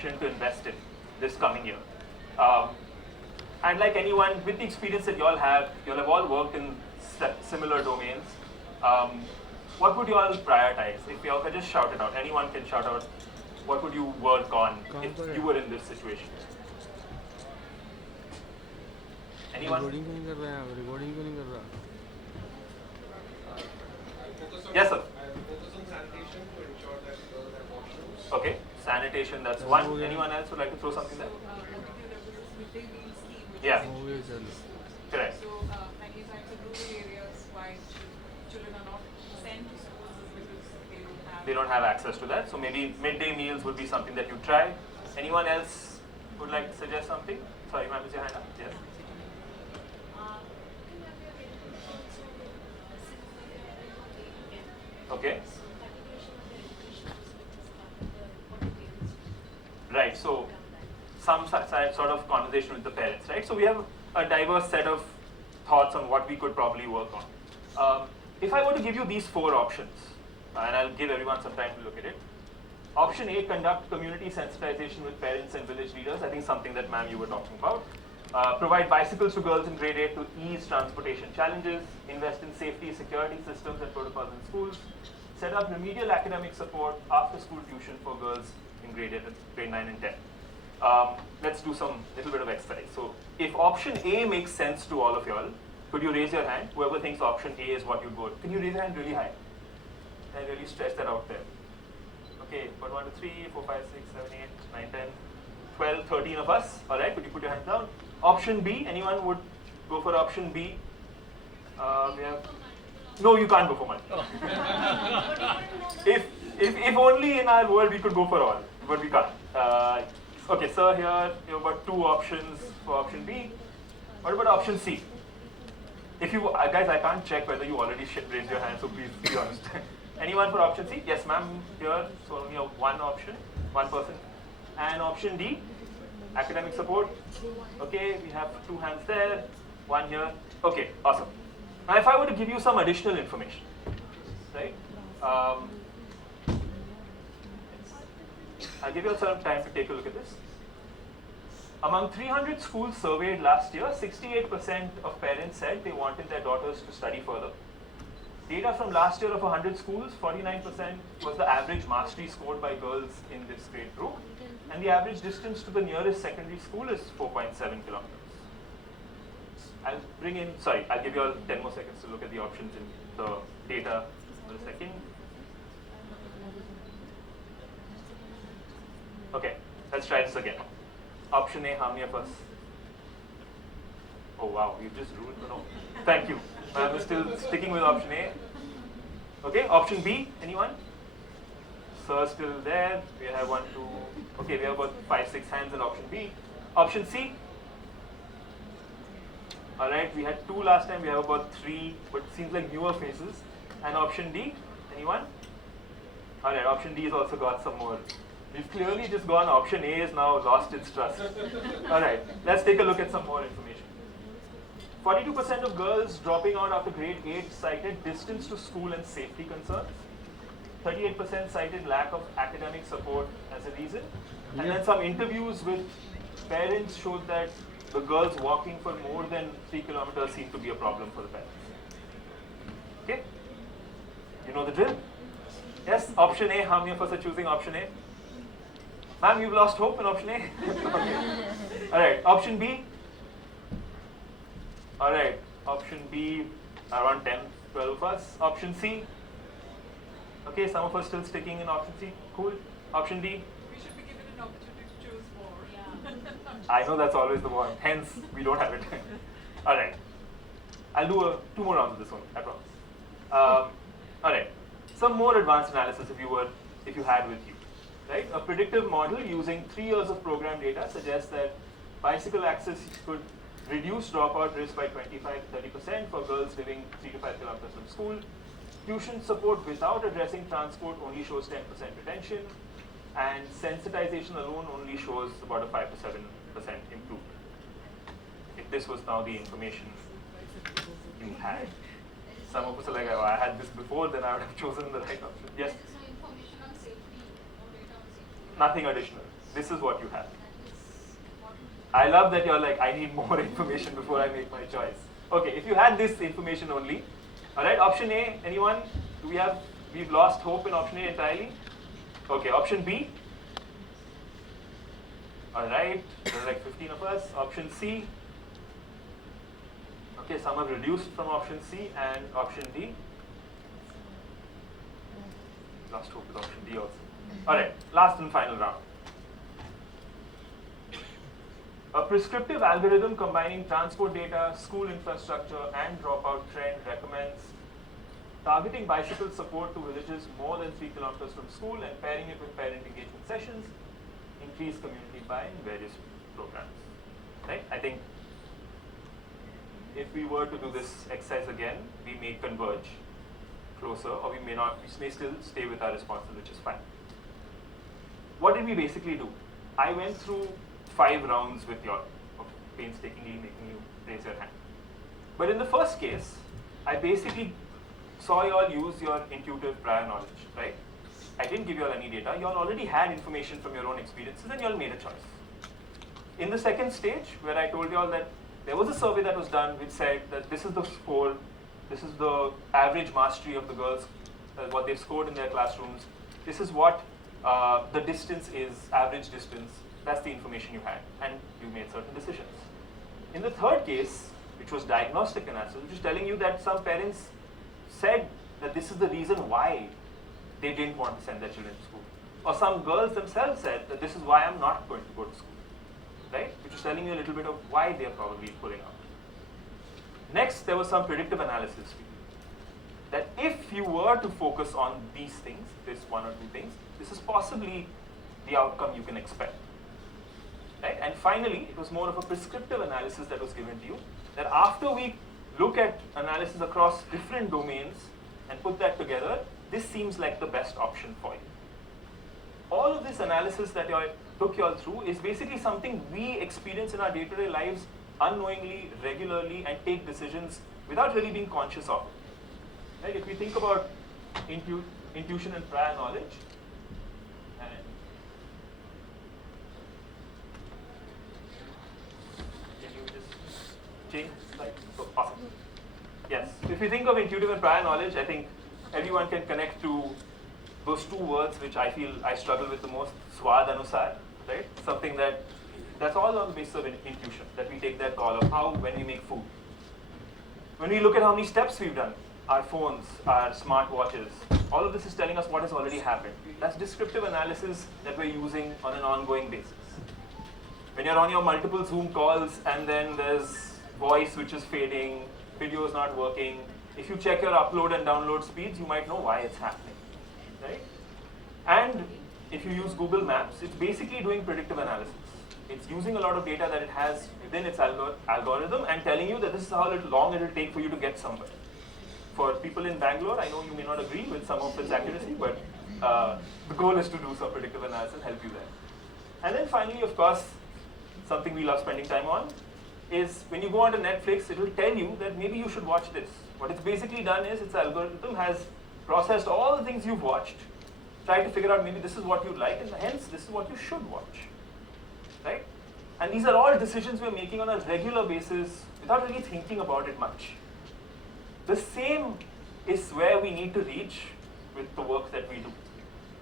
intention to invest in this coming year? Um, and like anyone, with the experience that y'all have all worked in similar domains. What would you all prioritize? If you all could just shout it out, anyone can shout out, what would you work on if you were in this situation? Anyone? Recording क्यों नहीं कर रहा है? Recording क्यों नहीं कर रहा? Yes, sir. I focus on sanitation to ensure that girls have washrooms. Okay, sanitation, that's one. Anyone else would like to throw something there? Midday meal scheme, which Yeah. is Correct. so many times in rural areas why children are not sent to schools is because They don't have access to that. So maybe midday meals would be something that you try. Anyone else would like to suggest something? Sorry, ma'am, is your hand up? Yes. Okay. Right. So some sort of conversation with the parents, right? So we have a diverse set of thoughts on what we could probably work on. If I were to give you these 4 options, and I'll give everyone some time to look at it. Option A, conduct community sensitization with parents and village leaders. I think something that, ma'am, you were talking about. Provide bicycles to girls in grade 8 to ease transportation challenges. Invest in safety, security systems and protocols in schools. Set up remedial academic support after school tuition for girls in grade 8, grade 9 and 10. Let's do some little bit of exercise. So if option A makes sense to all of y'all, could you raise your hand? Whoever thinks option A is what you'd go. Can you raise your hand really high? And really stress that out there. Okay, but 1, 2, 3, 4, 5, 6, 7, 8, 9, 10, 12, 13 of us. All right, could you put your hands down? Option B, anyone would go for option B? We have, no, you can't go for one. if only in our world we could go for all, but we can't. Okay, sir, here you've got 2 options for option B. What about option C? If you guys, I can't check whether you already raised your hand, so please be honest. Anyone for option C? Yes, ma'am, here. So only one option, one person. And option D, academic support. Okay, we have 2 hands there, 1 here. Okay, awesome. Now, if I were to give you some additional information, right? I'll give you some time to take a look at this. Among 300 schools surveyed last year, 68% of parents said they wanted their daughters to study further. Data from last year of 100 schools, 49% was the average mastery scored by girls in this grade group. And the average distance to the nearest secondary school is 4.7 kilometers. I'll give you all 10 more seconds to look at the options in the data for a second. Okay, let's try this again. Option A, how many of us? Oh wow, you just ruled. No, thank you. I'm still sticking with option A. Okay, option B, anyone? Sir, still there. We have 1, 2. Okay, we have about 5, 6 hands in option B. Option C. All right, we had 2 last time. We have about 3, but it seems like newer faces. And option D, anyone? All right, option D has also got some more. We've clearly just gone. Option A is now lost its trust. All right, let's take a look at some more information. 42% of girls dropping out after grade 8 cited distance to school and safety concerns. 38% cited lack of academic support as a reason. And then some interviews with parents showed that the girls walking for more than 3 kilometers seemed to be a problem for the parents. Okay? You know the drill? Yes, option A. How many of us are choosing option A? Ma'am, you've lost hope in option A? Okay. All right, option B. All right, option B, around 10, 12 of us. Option C. Okay, some of us still sticking in option C. Cool. Option D. we should be given an opportunity to choose more. Yeah. I know that's always the one. Hence, we don't have it. All right. I'll do 2 more rounds of this one, I promise. All right. Some more advanced analysis if you had with you. Right? A predictive model using 3 years of program data suggests that bicycle access could reduce dropout risk by 25-30% for girls living 3 to 5 kilometers from school. Tuition support without addressing transport only shows 10% retention, and sensitization alone only shows about a 5 to 7% improvement. If this was now the information you had. Some of us are like, oh, I had this before, then I would have chosen the right option. Yes? So information on safety or data on safety? Nothing additional. This is what you have. I love that you're like, I need more information before I make my choice. Okay, if you had this information only, all right, option A, anyone? We've lost hope in option A entirely? Okay, option B? All right, there's like 15 of us. Option C? Okay, some have reduced from option C, and option D? Lost hope with option D also. All right, last and final round. A prescriptive algorithm combining transport data, school infrastructure, and dropout trend recommends targeting bicycle support to villages more than 3 kilometers from school and pairing it with parent engagement sessions, increase community buy-in, various programs. Right? I think if we were to do this exercise again, we may converge closer, or we may not. We may still stay with our responses, which is fine. What did we basically do? I went through 5 rounds with you all, of painstakingly making you raise your hand. But in the first case, I basically saw you all use your intuitive prior knowledge, right? I didn't give you all any data. You all already had information from your own experiences, and you all made a choice. In the second stage, where I told you all that there was a survey that was done which said that this is the score, this is the average mastery of the girls, what they've scored in their classrooms. This is what the distance is, average distance. That's the information you had, and you made certain decisions. In the third case, which was diagnostic analysis, which is telling you that some parents said that this is the reason why they didn't want to send their children to school. Or some girls themselves said that this is why I'm not going to go to school, right? Which is telling you a little bit of why they're probably pulling out. Next, there was some predictive analysis. That if you were to focus on these things, this 1 or 2 things, this is possibly the outcome you can expect. Right? And finally, it was more of a prescriptive analysis that was given to you, that after we look at analysis across different domains and put that together, this seems like the best option for you. All of this analysis that I took you all through is basically something we experience in our day-to-day lives unknowingly, regularly, and take decisions without really being conscious of it. Right? If we think about intuition and prior knowledge, and can you just change the slide? Oh, awesome. Yes. So if you think of intuitive and prior knowledge, I think everyone can connect to those 2 words which I feel I struggle with the most, swad anusar, right? Something that's all on the basis of intuition, that we take that call of how, when we make food. When we look at how many steps we've done, our phones, our smartwatches, all of this is telling us what has already happened. That's descriptive analysis that we're using on an ongoing basis. When you're on your multiple Zoom calls and then there's voice which is fading, video is not working, if you check your upload and download speeds, you might know why it's happening, right? And if you use Google Maps, it's basically doing predictive analysis. It's using a lot of data that it has within its algorithm and telling you that this is how long it will take for you to get somewhere. For people in Bangalore, I know you may not agree with some of its accuracy, but the goal is to do some predictive analysis and help you there. And then finally, of course, something we love spending time on is when you go onto Netflix, it will tell you that maybe you should watch this. What it's basically done is its algorithm has processed all the things you've watched, tried to figure out maybe this is what you like, and hence this is what you should watch, right? And these are all decisions we're making on a regular basis without really thinking about it much. The same is where we need to reach with the work that we do,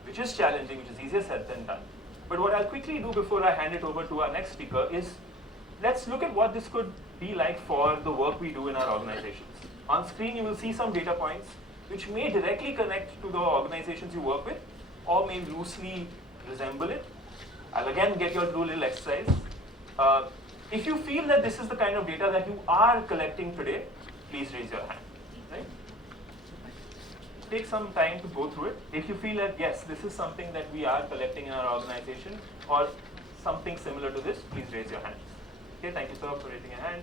which is challenging, which is easier said than done. But what I'll quickly do before I hand it over to our next speaker is, let's look at what this could be like for the work we do in our organizations. On screen, you will see some data points which may directly connect to the organizations you work with or may loosely resemble it. I'll again get you to do a little exercise. If you feel that this is the kind of data that you are collecting today, please raise your hand. Right? Take some time to go through it. If you feel that, yes, this is something that we are collecting in our organization or something similar to this, please raise your hands. Okay, thank you, sir, for raising your hand.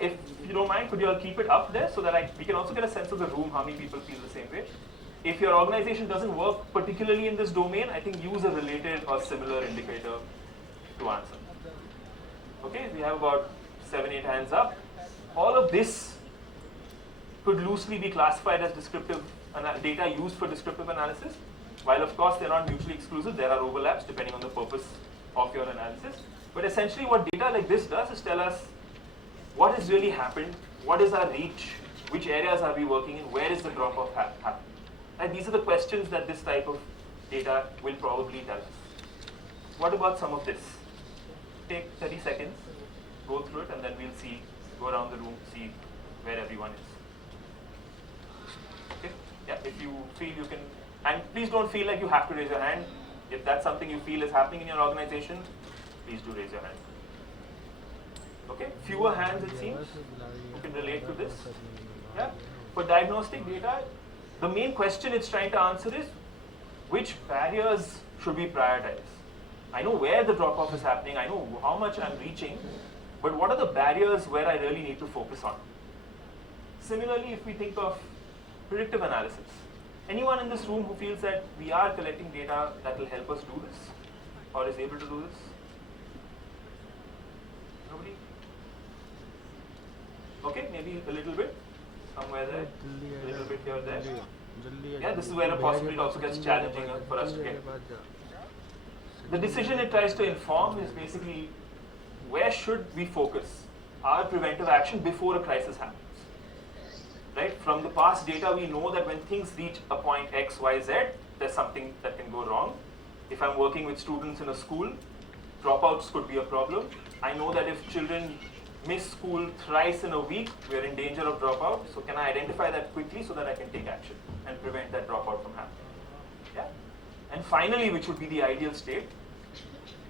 If you don't mind, could you all keep it up there so that we can also get a sense of the room, how many people feel the same way. If your organization doesn't work particularly in this domain, I think use a related or similar indicator to answer. Okay, we have about 7, 8 hands up. All of this could loosely be classified as descriptive data used for descriptive analysis. While of course they're not mutually exclusive, there are overlaps depending on the purpose of your analysis. But essentially what data like this does is tell us what has really happened, what is our reach, which areas are we working in, where is the drop-off happening. And these are the questions that this type of data will probably tell us. What about some of this? Take 30 seconds, go through it, and then we'll see, go around the room, see where everyone is. Okay? Yeah, if you feel you can, and please don't feel like you have to raise your hand. If that's something you feel is happening in your organization, please do raise your hand. Okay, fewer hands it seems, who can relate to this. Yeah, for diagnostic data, the main question it's trying to answer is, which barriers should we prioritize? I know where the drop-off is happening, I know how much I'm reaching, but what are the barriers where I really need to focus on? Similarly, if we think of predictive analysis, anyone in this room who feels that we are collecting data that will help us do this, or is able to do this? Nobody? Okay, maybe a little bit, somewhere there, a little bit here or there. Yeah, this is where possibly it also gets challenging for us to get. The decision it tries to inform is basically where should we focus our preventive action before a crisis happens. Right? From the past data, we know that when things reach a point X, Y, Z, there's something that can go wrong. If I'm working with students in a school, dropouts could be a problem. I know that if children miss school thrice in a week, we are in danger of dropout. So can I identify that quickly so that I can take action and prevent that dropout from happening? Yeah. And finally, which would be the ideal state,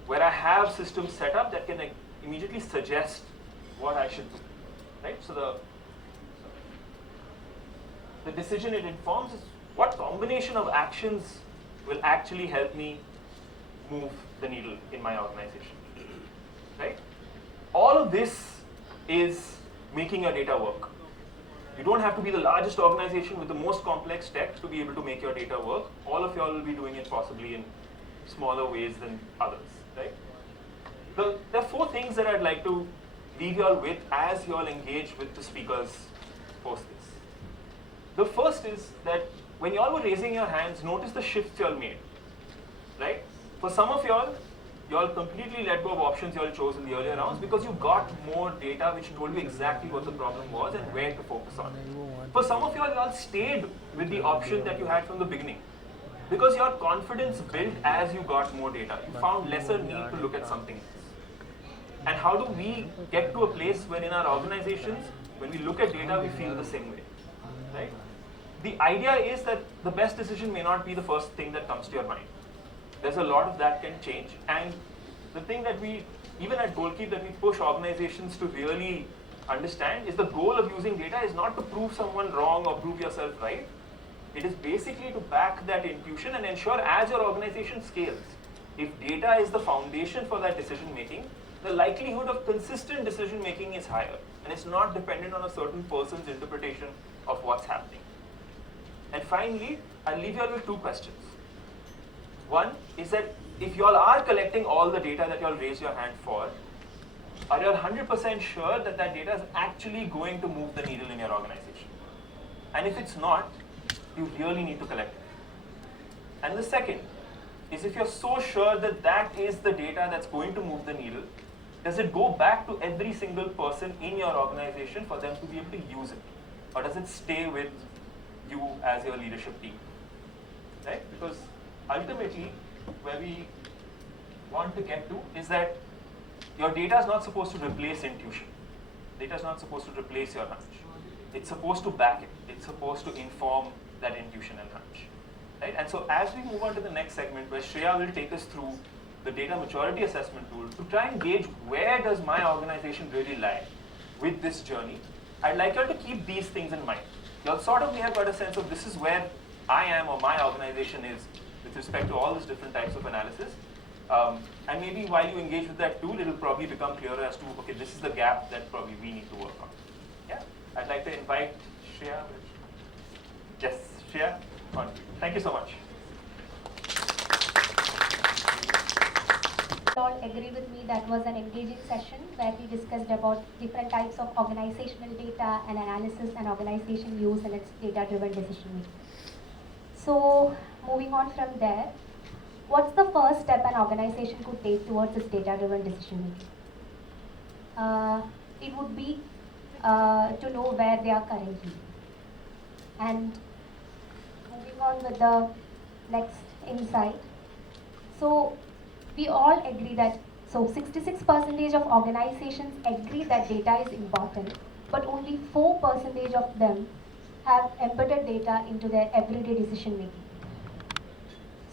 where I have systems set up that can immediately suggest what I should do. Right? So the decision it informs is what combination of actions will actually help me move the needle in my organization. Right? All of this is making your data work. You don't have to be the largest organization with the most complex tech to be able to make your data work. All of y'all will be doing it possibly in smaller ways than others. Right? There are 4 things that I'd like to leave y'all with as y'all engage with the speakers post this. The first is that when y'all were raising your hands, notice the shifts y'all made. Right? For some of y'all completely let go of options y'all chose in the earlier rounds because you got more data which told you exactly what the problem was and where to focus on. For some of y'all stayed with the option that you had from the beginning because your confidence built as you got more data. You found lesser need to look at something else. And how do we get to a place where in our organizations, when we look at data, we feel the same way? Right? The idea is that the best decision may not be the first thing that comes to your mind. There's a lot of that can change, and the thing that we, even at Goalkeep, that we push organizations to really understand is the goal of using data is not to prove someone wrong or prove yourself right. It is basically to back that intuition and ensure as your organization scales, if data is the foundation for that decision making, the likelihood of consistent decision making is higher, and it's not dependent on a certain person's interpretation of what's happening. And finally, I'll leave you all with 2 questions. One is that if you all are collecting all the data that you all raise your hand for, are you all 100% sure that that data is actually going to move the needle in your organization? And if it's not, you really need to collect it. And the second is if you're so sure that that is the data that's going to move the needle, does it go back to every single person in your organization for them to be able to use it? Or does it stay with you as your leadership team? Right? Because ultimately, where we want to get to is that your data is not supposed to replace intuition. Data is not supposed to replace your hunch. It's supposed to back it. It's supposed to inform that intuition and hunch. Right? And so as we move on to the next segment, where Shreya will take us through the data maturity assessment tool to try and gauge where does my organization really lie with this journey, I'd like you to keep these things in mind. You'll sort of may have got a sense of this is where I am or my organization is with respect to all these different types of analysis. And maybe while you engage with that tool, it'll probably become clearer as to, okay, this is the gap that probably we need to work on. Yeah, I'd like to invite Shreya. Yes, Shreya, on. Thank you so much. All agree with me that was an engaging session where we discussed about different types of organizational data and analysis and organization use and its data-driven decision making. So moving on from there, what's the first step an organization could take towards this data-driven decision making? It would be to know where they are currently. And moving on with the next insight. So we all agree that, so 66% of organizations agree that data is important, but only 4% of them have embedded data into their everyday decision making.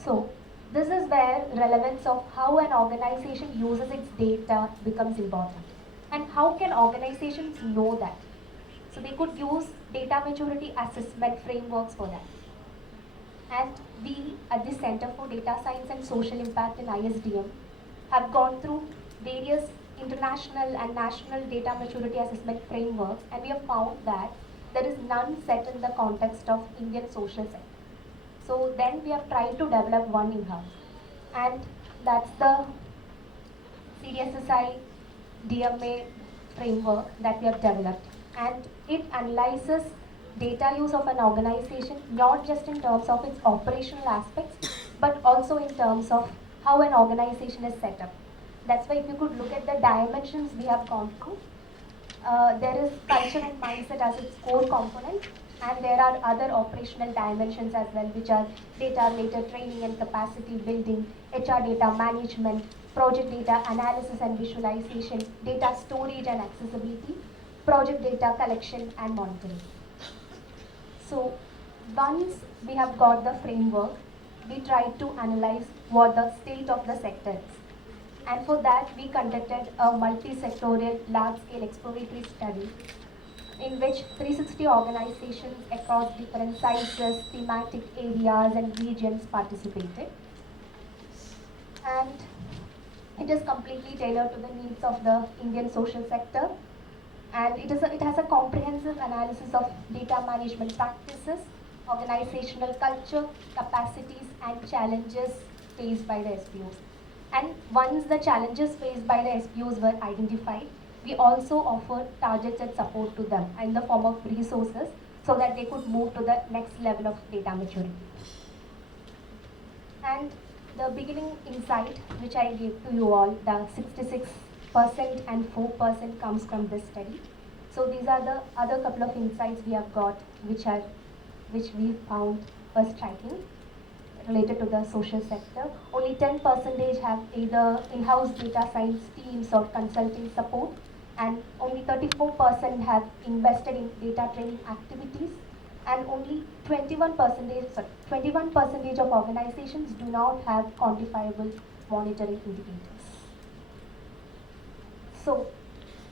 So this is where relevance of how an organization uses its data becomes important. And how can organizations know that? So they could use data maturity assessment frameworks for that. And we at the Center for Data Science and Social Impact in ISDM have gone through various international and national data maturity assessment frameworks, and we have found that there is none set in the context of Indian social sector. So then we have tried to develop one in-house, and that's the CDSSI DMA framework that we have developed, and it analyzes data use of an organization not just in terms of its operational aspects but also in terms of how an organization is set up. That's why if you could look at the dimensions we have gone through, there is culture and mindset as its core component, and there are other operational dimensions as well, which are data-related training and capacity building, HR data management, project data analysis and visualization, data storage and accessibility, project data collection and monitoring. So once we have got the framework, we tried to analyze what the state of the sector is. And for that, we conducted a multi-sectorial large-scale exploratory study in which 360 organizations across different sizes, thematic areas and regions participated. And it is completely tailored to the needs of the Indian social sector. And it has a comprehensive analysis of data management practices, organizational culture, capacities and challenges faced by the SPOs. And once the challenges faced by the SPOs were identified, we also offered targeted support to them in the form of resources so that they could move to the next level of data maturity. And the beginning insight which I gave to you all, the 66% and 4% comes from this study. So these are the other couple of insights we have got which we found was striking related to the social sector. Only 10% have either in-house data science teams or consulting support, and only 34% have invested in data training activities, and only 21% of organizations do not have quantifiable monitoring indicators. So,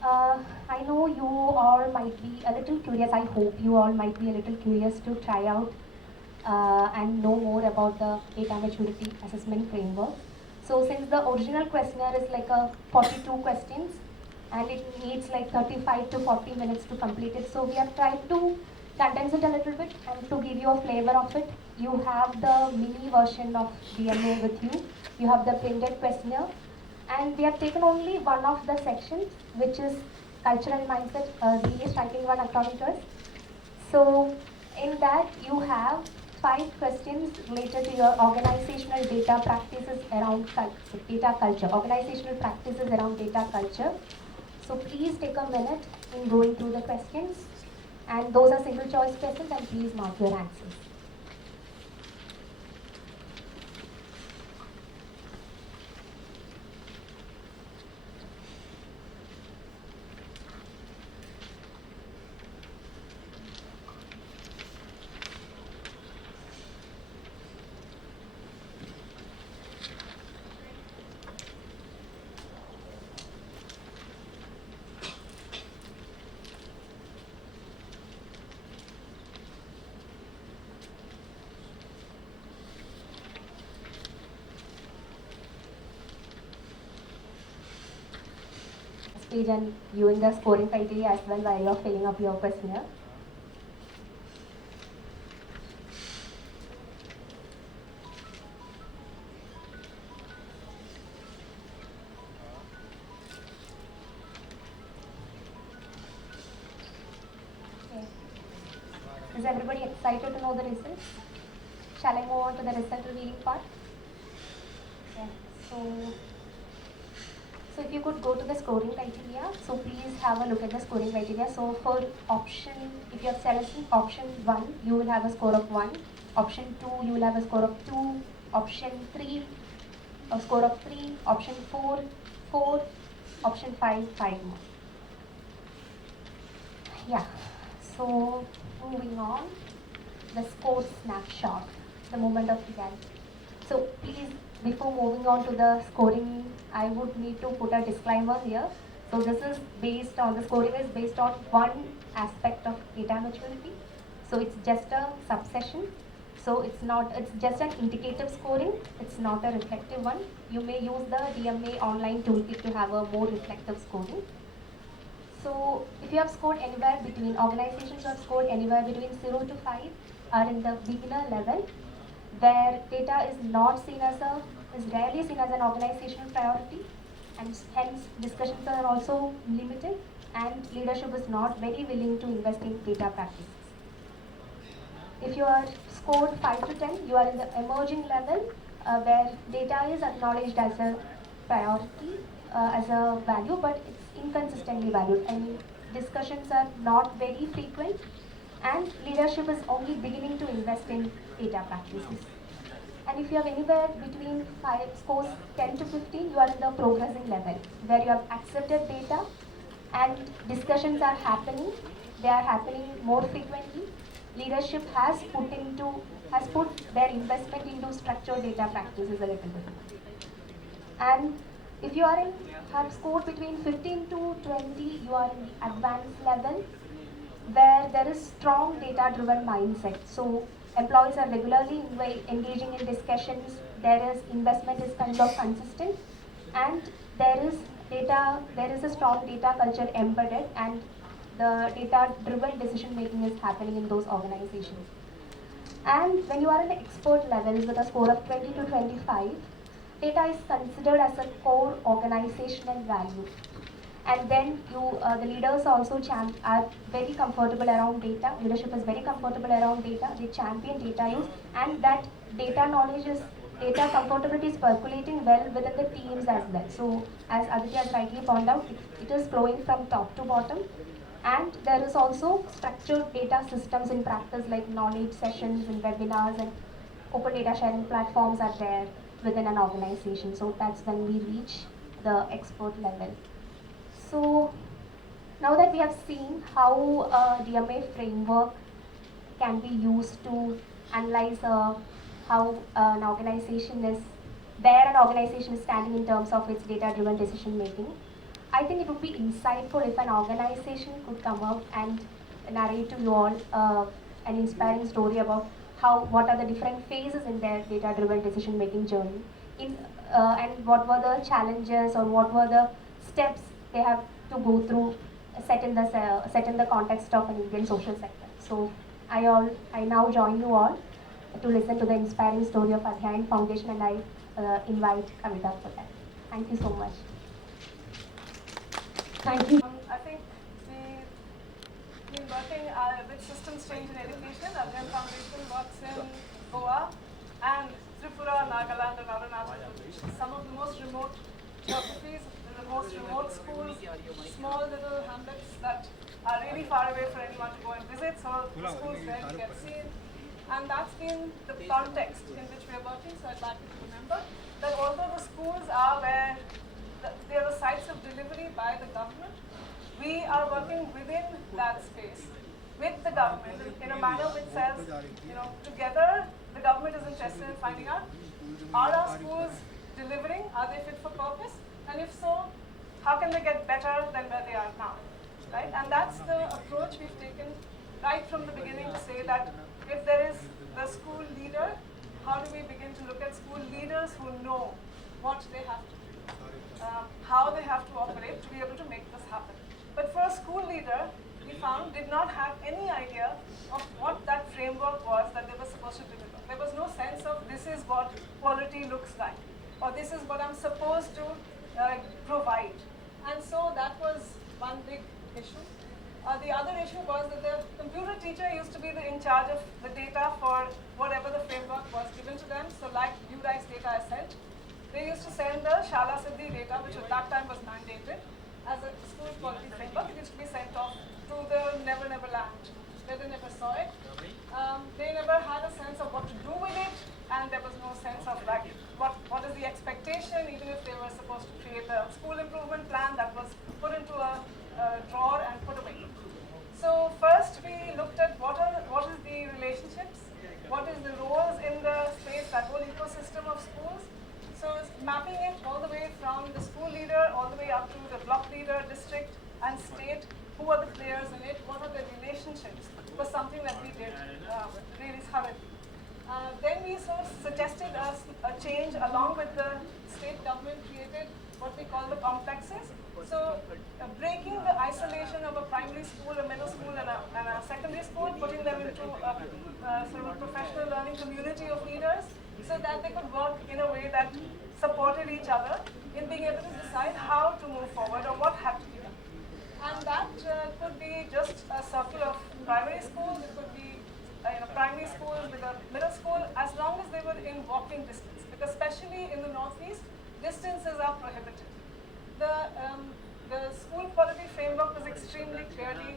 I know you all might be a little curious, I hope you all might be a little curious to try out and know more about the data maturity assessment framework. So since the original questionnaire is like a 42 questions and it needs like 35 to 40 minutes to complete it, so we have tried to condense it a little bit, and to give you a flavor of it, you have the mini version of DMA with you. You have the printed questionnaire, and we have taken only one of the sections, which is culture and mindset, really striking one according to us. So in that you have 5 questions related to your organizational data practices around data culture, organizational practices around data culture. So please take a minute in going through the questions, and those are single choice questions, and please mark your answers. Page and viewing the scoring criteria as well while you're filling up your questionnaire. Okay. Is everybody excited to know the results? shall I move on to the result revealing part? Yeah. So if you could go to the scoring criteria, so please have a look at the scoring criteria. So for option, if you have selected option 1, you will have a score of 1. Option 2, you will have a score of 2. Option 3, a score of 3. Option 4, 4. Option 5, 5 more. Yeah. So moving on, the score snapshot, the moment of reality. So please, before moving on to the scoring, I would need to put a disclaimer here. So this is based on, the scoring is based on one aspect of data maturity. So it's just a subsession. So it's just an indicative scoring. It's not a reflective one. You may use the DMA online toolkit to have a more reflective scoring. So if you have scored anywhere between, organizations who have scored anywhere between 0 to 5 are in the beginner level, where data is not seen as is rarely seen as an organizational priority, and hence discussions are also limited, and leadership is not very willing to invest in data practices. If you are scored 5 to 10, you are in the emerging level, where data is acknowledged as a priority, as a value, but it's inconsistently valued. I mean, discussions are not very frequent, and leadership is only beginning to invest in data practices. And if you have anywhere between scores 10 to 15, you are in the progressing level, where you have accepted data and discussions are happening. They are happening more frequently. Leadership has put their investment into structured data practices a little bit. And if you have scored between 15 to 20, you are in the advanced level, where there is strong data-driven mindset. So employees are regularly engaging in discussions. Investment is kind of consistent, and there is a strong data culture embedded, and the data-driven decision making is happening in those organizations. And when you are in the expert levels with a score of 20 to 25, data is considered as a core organizational value. And then the leaders also are very comfortable around data. Leadership is very comfortable around data. They champion data use, and that data comfortability is percolating well within the teams as well. So as Aditya has rightly pointed out, it is flowing from top to bottom. And there is also structured data systems in practice, like knowledge sessions and webinars, and open data sharing platforms are there within an organization. So that's when we reach the expert level. So now that we have seen how a DMA framework can be used to analyze how an organization is, where an organization is standing in terms of its data-driven decision making, I think it would be insightful if an organization could come up and narrate to you all an inspiring story about what are the different phases in their data-driven decision making journey, and what were the challenges or what were the steps they have to go through, set in the context of an Indian social sector. So I now join you all to listen to the inspiring story of Adhyayan Foundation, and I invite Kavita for that. Thank you so much. Thank you. I think we've been working with systems change in education. Adhyayan Foundation works in Goa and Tripura, Nagaland, and Arunachal Pradesh. Some of the most remote geographies, the most remote schools, small little hamlets that are really far away for anyone to go and visit, so the schools rarely get seen. And that's been the context in which we are working, so I'd like you to remember that although the schools are where they are the sites of delivery by the government, we are working within that space with the government in a manner which says, together the government is interested in finding out, are our schools delivering? Are they fit for purpose? And if so, how can they get better than where they are now? Right? And that's the approach we've taken right from the beginning, to say that if there is the school leader, how do we begin to look at school leaders who know what they have to do, how they have to operate to be able to make this happen. But for a school leader, we found, did not have any idea of what that framework was that they were supposed to deliver. There was no sense of this is what quality looks like, or this is what I'm supposed to provide. And so that was one big issue. The other issue was that the computer teacher used to be in charge of the data for whatever the framework was given to them. So like you guys data is sent, they used to send the Shala Siddhi data, which at that time was mandated as a school quality framework. It used to be sent off to the Never Never Land, where they never saw it. They never had a sense of what to do with it, and there was no sense of like what is the expectation, even if they were supposed to create a school improvement plan that was put into a drawer and put away. So first we looked at what is the relationships, what is the roles in the space, that whole ecosystem of schools. So it's mapping it all the way from the school leader all the way up to the block leader, district and state. Who are the players in it? What are the relationships? Was something that we did really thoroughly. Then we sort of suggested a change along with the state government created what we call the complexes. So breaking the isolation of a primary school, a middle school and a secondary school, putting them into a sort of professional learning community of leaders so that they could work in a way that supported each other in being able to decide how to move forward or what had to be done. And that could be just a circle of primary schools, it could be primary schools with a middle school, as long as they were in walking distance, because especially in the Northeast, distances are prohibitive. The school quality framework was extremely clearly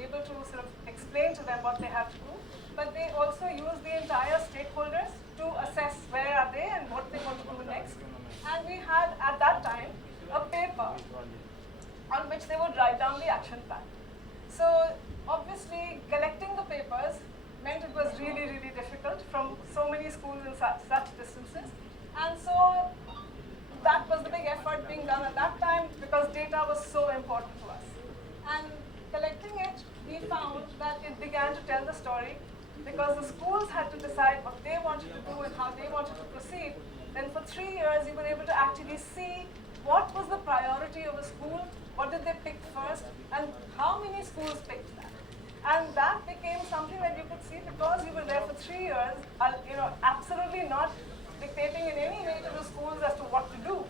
able to sort of explain to them what they had to do, but they also used the entire stakeholders to assess where are they and what they want to do next. And we had at that time a paper on which they would write down the action plan. So obviously collecting the papers meant it was really, really difficult from so many schools in such distances. And so that was the big effort being done at that time because data was so important to us. And collecting it, we found that it began to tell the story because the schools had to decide what they wanted to do and how they wanted to proceed. Then for 3 years, you were able to actually see what was the priority of a school, what did they pick first, and how many schools picked that. And that became something that you could see because you were there for 3 years, absolutely not dictating in any way to the schools as to what to do.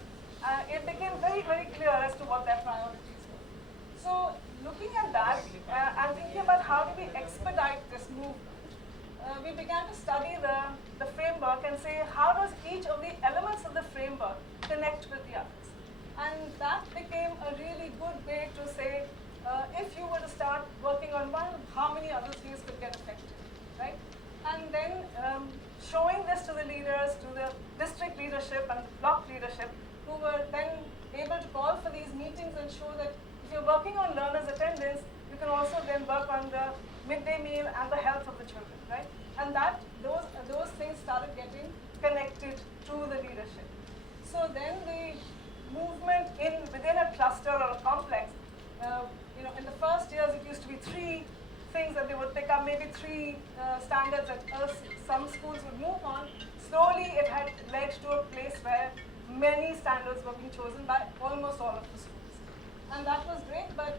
It became very, very clear as to what their priorities were. So looking at that and thinking about how do we expedite this movement, we began to study the framework and say how does each of the elements of the framework connect with the others. And that became a really good way to say, if you were to start working on one, how many other things could get affected, right? And then showing this to the leaders, to the district leadership and the block leadership, who were then able to call for these meetings and show that if you're working on learners' attendance, you can also then work on the midday meal and the health of the children, right? And that those things started getting connected to the leadership. So then the movement within a cluster or a complex, in the first years it used to be 3 things that they would pick up, maybe 3 standards that some schools would move on. Slowly it had led to a place where many standards were being chosen by almost all of the schools. And that was great, but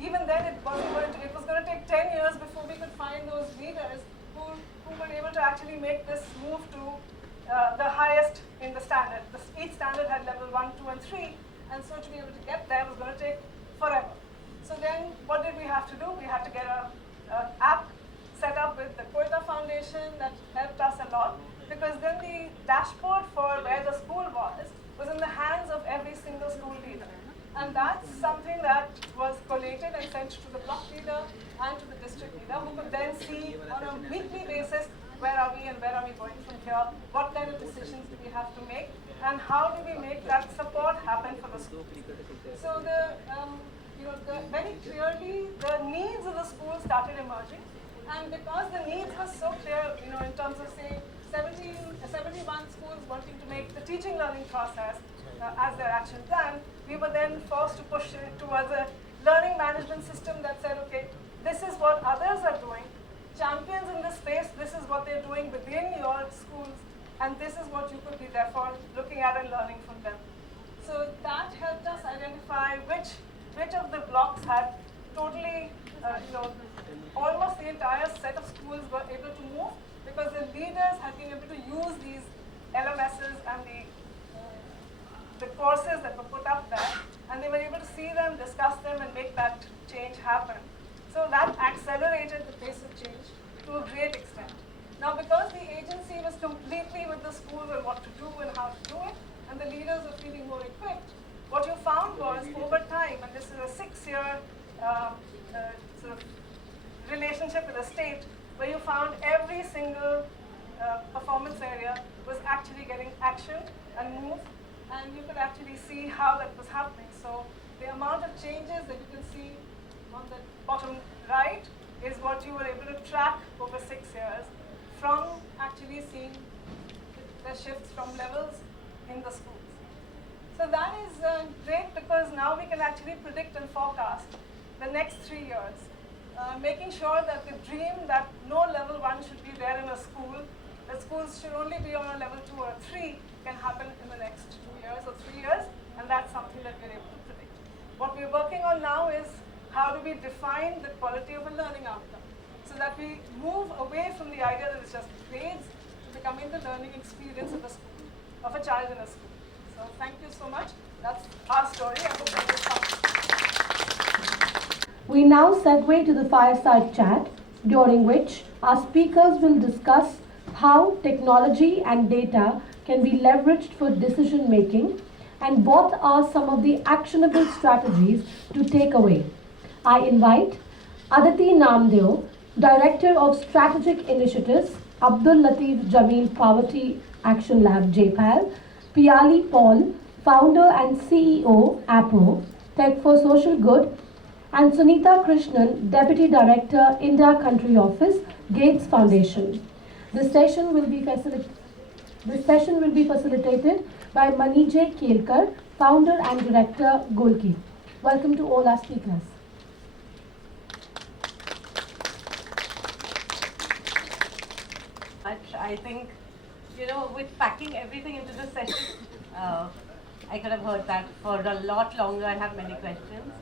even then it was going to take 10 years before we could find those leaders who were able to actually make this move to the highest in the standard. Each standard had level 1, 2 and 3, and so to be able to get there was going to take forever. So then what did we have to do? We had to get an app set up with the Kavita Foundation that helped us a lot, because then the dashboard for where the school was in the hands of every single school leader. And that's something that was collated and sent to the block leader and to the district leader, who could then see on a weekly basis where are we and where are we going from here, what kind of decisions do we have to make, and how do we make that support happen for the schools. So very clearly the needs of the school started emerging, and because the needs were so clear, in terms of say 71 schools wanting to make the teaching learning process as their action plan, we were then forced to push it towards a learning management system that said, okay, this is what others are doing. Champions in this space, this is what they're doing within your schools, and this is what you could be therefore looking at and learning from them. So that helped us identify which of the blocks had totally, almost the entire set of schools were able to move, because the leaders had been able to use these LMSs and the the courses that were put up there, and they were able to see them, discuss them, and make that change happen. So that accelerated the pace of change to a great extent. Now, because the agency was completely with the school and what to do and how to do it, and the leaders were feeling more equipped, what you found was over time, and this is a 6-year sort of relationship with the state, where you found every single performance area was actually getting action and move, and you could actually see how that was happening. So the amount of changes that you can see on the bottom right is what you were able to track over 6 years from actually seeing the shifts from levels in the schools. So that is great because now we can actually predict and forecast the next 3 years, making sure that the dream that no level 1 should be there in a school, that schools should only be on a level 2 or 3 can happen in the next 2 years or 3 years, and that's something that we're able to predict. What we're working on now is how do we define the quality of a learning outcome so that we move away from the idea that it's just grades to becoming the learning experience of a school, of a child in a school. So thank you so much. That's our story. I hope that was fun. We now segue to the fireside chat, during which our speakers will discuss how technology and data can be leveraged for decision making and what are some of the actionable strategies to take away. I invite Aditi Namdeo, Director of Strategic Initiatives, Abdul Latif Jameel Poverty Action Lab JPAL, Piyali Paul, Founder and CEO Appo, Tech for Social Good, and Suneeta Krishnan, Deputy Director, India Country Office, Gates Foundation. This session will be facilitated by Manije, Kelkar, Founder and Director, Goalkeep. Welcome to all our speakers. I think, with packing everything into the session, I could have heard that for a lot longer. I have many questions.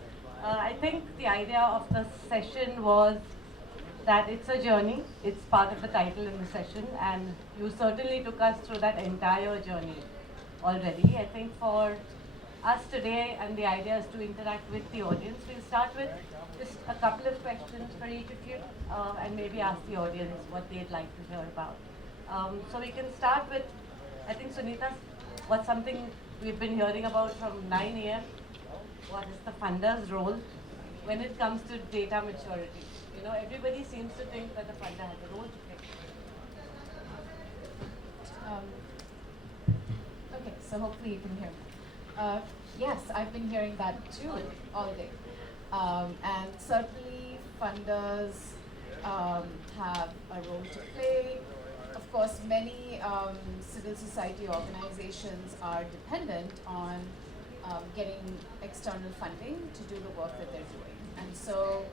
I think the idea of the session was that it's a journey. It's part of the title in the session, and you certainly took us through that entire journey already. I think for us today, and the idea is to interact with the audience. We'll start with just a couple of questions for each of you, and maybe ask the audience what they'd like to hear about. So we can start with, I think, Suneeta, what's something we've been hearing about from 9 a.m. What is the funder's role when it comes to data maturity? Everybody seems to think that the funder has a role to play. Okay, so hopefully you can hear me. Yes, I've been hearing that too all day. And certainly funders have a role to play. Of course, many civil society organizations are dependent on getting external funding to do the work that they're doing. And so,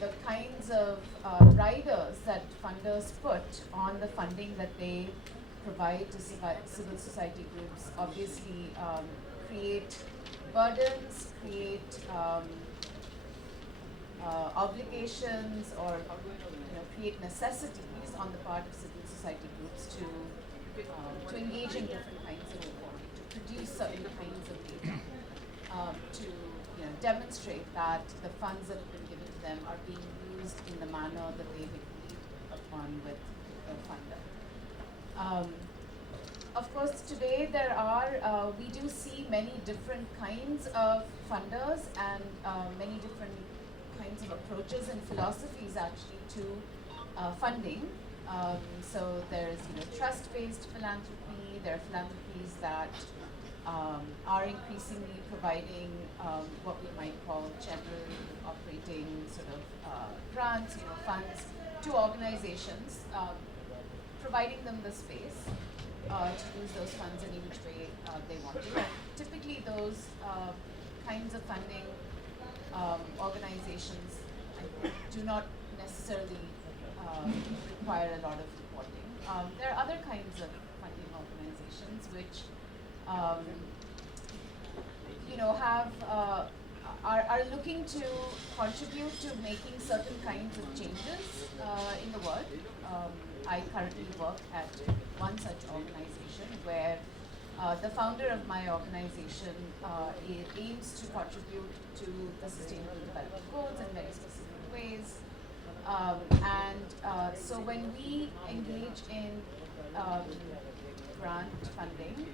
the kinds of riders that funders put on the funding that they provide to civil society groups obviously create burdens, create obligations, or create necessities on the part of civil society groups to engage in different kinds of reporting, to produce certain kinds of data, to demonstrate that the funds that have been given to them are being used in the manner that they've agreed upon with the funder. Of course, today we do see many different kinds of funders and many different kinds of approaches and philosophies actually to funding. So there's trust-based philanthropy. There are philanthropies that are increasingly providing what we might call general operating sort of grants, funds to organizations, providing them the space to use those funds in which way they want to. Typically, those kinds of funding organizations do not necessarily require a lot of reporting. There are other kinds of funding organizations which are looking to contribute to making certain kinds of changes in the world. I currently work at one such organization where the founder of my organization aims to contribute to the Sustainable Development Goals in very specific ways. So when we engage in grant funding,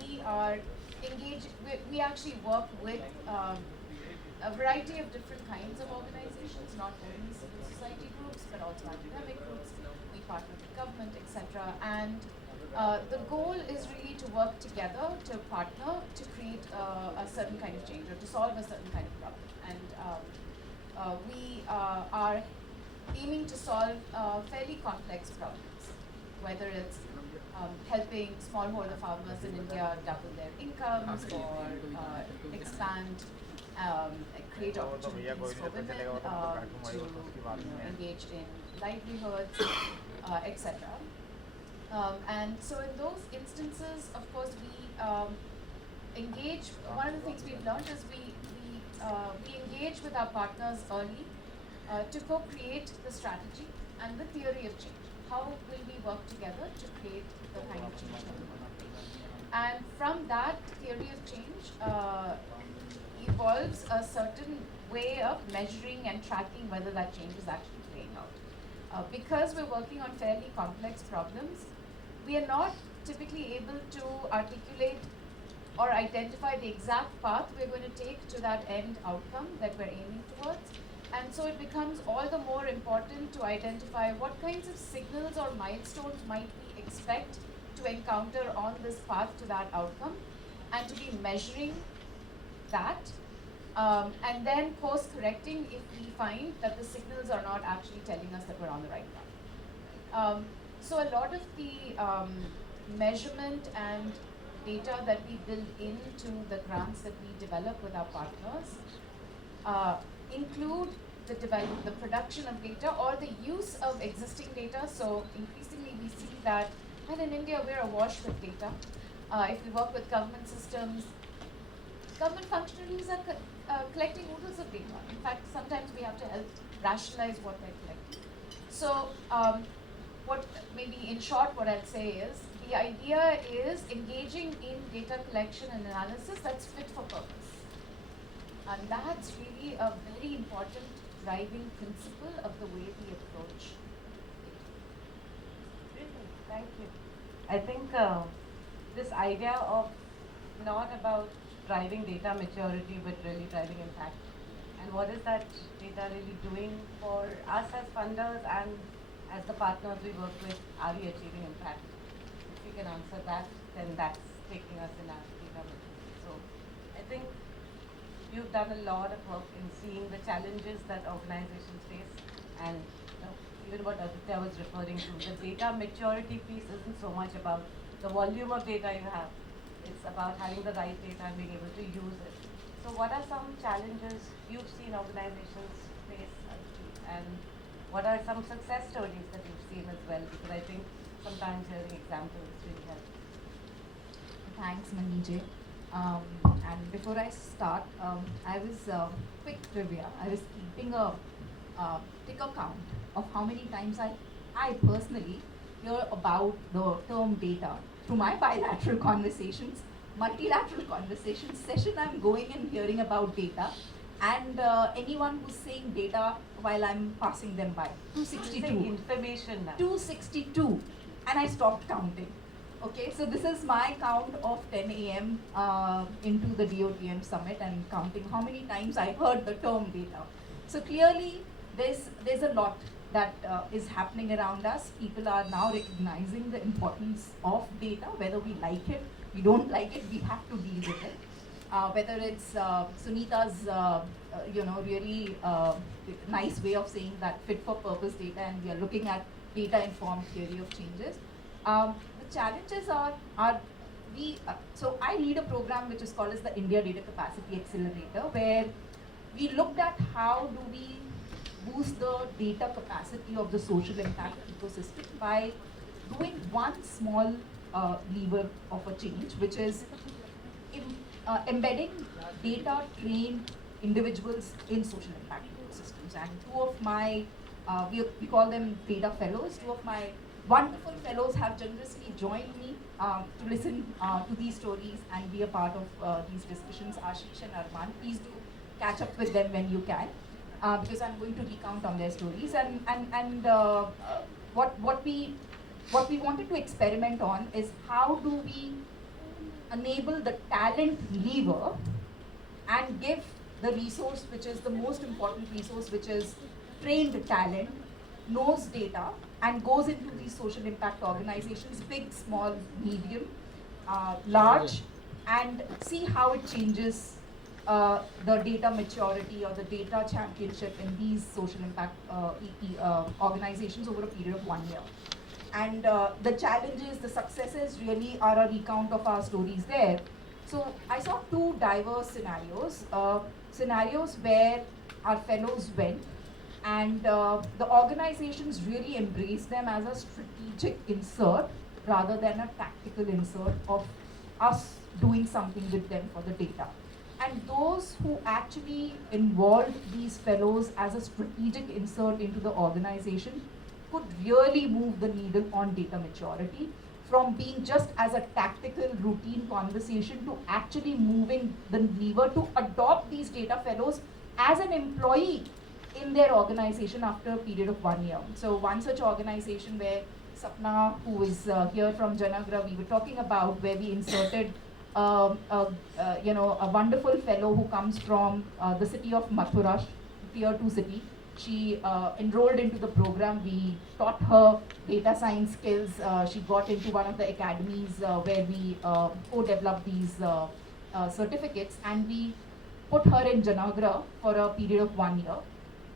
we are engaged, we actually work with a variety of different kinds of organizations, not only civil society groups, but also academic groups. We partner with government, etc. And the goal is really to work together, to partner, to create a certain kind of change or to solve a certain kind of problem. And we are aiming to solve fairly complex problems, whether it's helping smallholder farmers in India double their incomes or expand, create opportunities for women to engage in livelihoods, etc. And so in those instances, of course, we engage. One of the things we've learned is we engage with our partners early to co-create the strategy and the theory of change. How will we work together to create the kind of change that we want to make? And from that theory of change evolves a certain way of measuring and tracking whether that change is actually playing out. Because we're working on fairly complex problems, we are not typically able to articulate or identify the exact path we're going to take to that end outcome that we're aiming towards. And so it becomes all the more important to identify what kinds of signals or milestones might we expect to encounter on this path to that outcome, and to be measuring that, and then course correcting if we find that the signals are not actually telling us that we're on the right path. So a lot of the measurement and data that we build into the grants that we develop with our partners include the production of data or the use of existing data. So increasingly we see that, and in India we're awash with data. If we work with government systems, government functionaries are collecting oodles of data. In fact, sometimes we have to help rationalize what they're collecting. So what maybe in short what I'd say is, the idea is engaging in data collection and analysis that's fit for purpose. And that's really a very important driving principle of the way we approach it. Thank you. I think this idea of not about driving data maturity, but really driving impact. And what is that data really doing for us as funders and as the partners we work with? Are we achieving impact? If we can answer that, then that's taking us in our data maturity. So I think you've done a lot of work in seeing the challenges that organizations face, and even what Aditya was referring to, the data maturity piece isn't so much about the volume of data you have, it's about having the right data and being able to use it. So what are some challenges you've seen organizations face, Aditi, and what are some success stories that you've seen as well? Because I think sometimes hearing examples really helps. Thanks, Manije. And before I start, I was quick trivia. I was keeping a ticker count of how many times I personally hear about the term data through my bilateral conversations, multilateral conversations, session I'm going and hearing about data, and anyone who's saying data while I'm passing them by. 262. Information now. 262. And I stopped counting. Okay, so this is my count of 10 a.m. Into the DOTM summit and counting how many times I heard the term data. So clearly, there's a lot that is happening around us. People are now recognizing the importance of data, whether we like it, we don't like it, we have to deal with it. Whether it's Suneeta's, really nice way of saying that fit for purpose data, and we are looking at data-informed theory of changes. The challenges are so I lead a program which is called as the India Data Capacity Accelerator, where we looked at how do we boost the data capacity of the social impact ecosystem by doing one small lever of a change, which is embedding data-trained individuals in social impact ecosystems. And two of my, we call them data fellows, two of my wonderful fellows have generously joined me to listen to these stories and be a part of these discussions, Ashish and Arman. Please do catch up with them when you can, because I'm going to recount on their stories. And what we wanted to experiment on is how do we enable the talent lever and give the resource, which is the most important resource, which is trained talent, knows data, and goes into these social impact organizations, big, small, medium, large, and see how it changes the data maturity or the data championship in these social impact organizations over a period of 1 year. And the challenges, the successes really are a recount of our stories there. So I saw two diverse scenarios, scenarios where our fellows went and the organizations really embraced them as a strategic insert rather than a tactical insert of us doing something with them for the data. And those who actually involved these fellows as a strategic insert into the organization could really move the needle on data maturity from being just as a tactical routine conversation to actually moving the lever to adopt these data fellows as an employee in their organization after a period of 1 year. So one such organization where Sapna, who is here from Janagra, we were talking about, where we inserted a wonderful fellow who comes from the city of Mathura, tier 2 city. She enrolled into the program. We taught her data science skills. She got into one of the academies where we co-developed these certificates, and we put her in Janagra for a period of 1 year.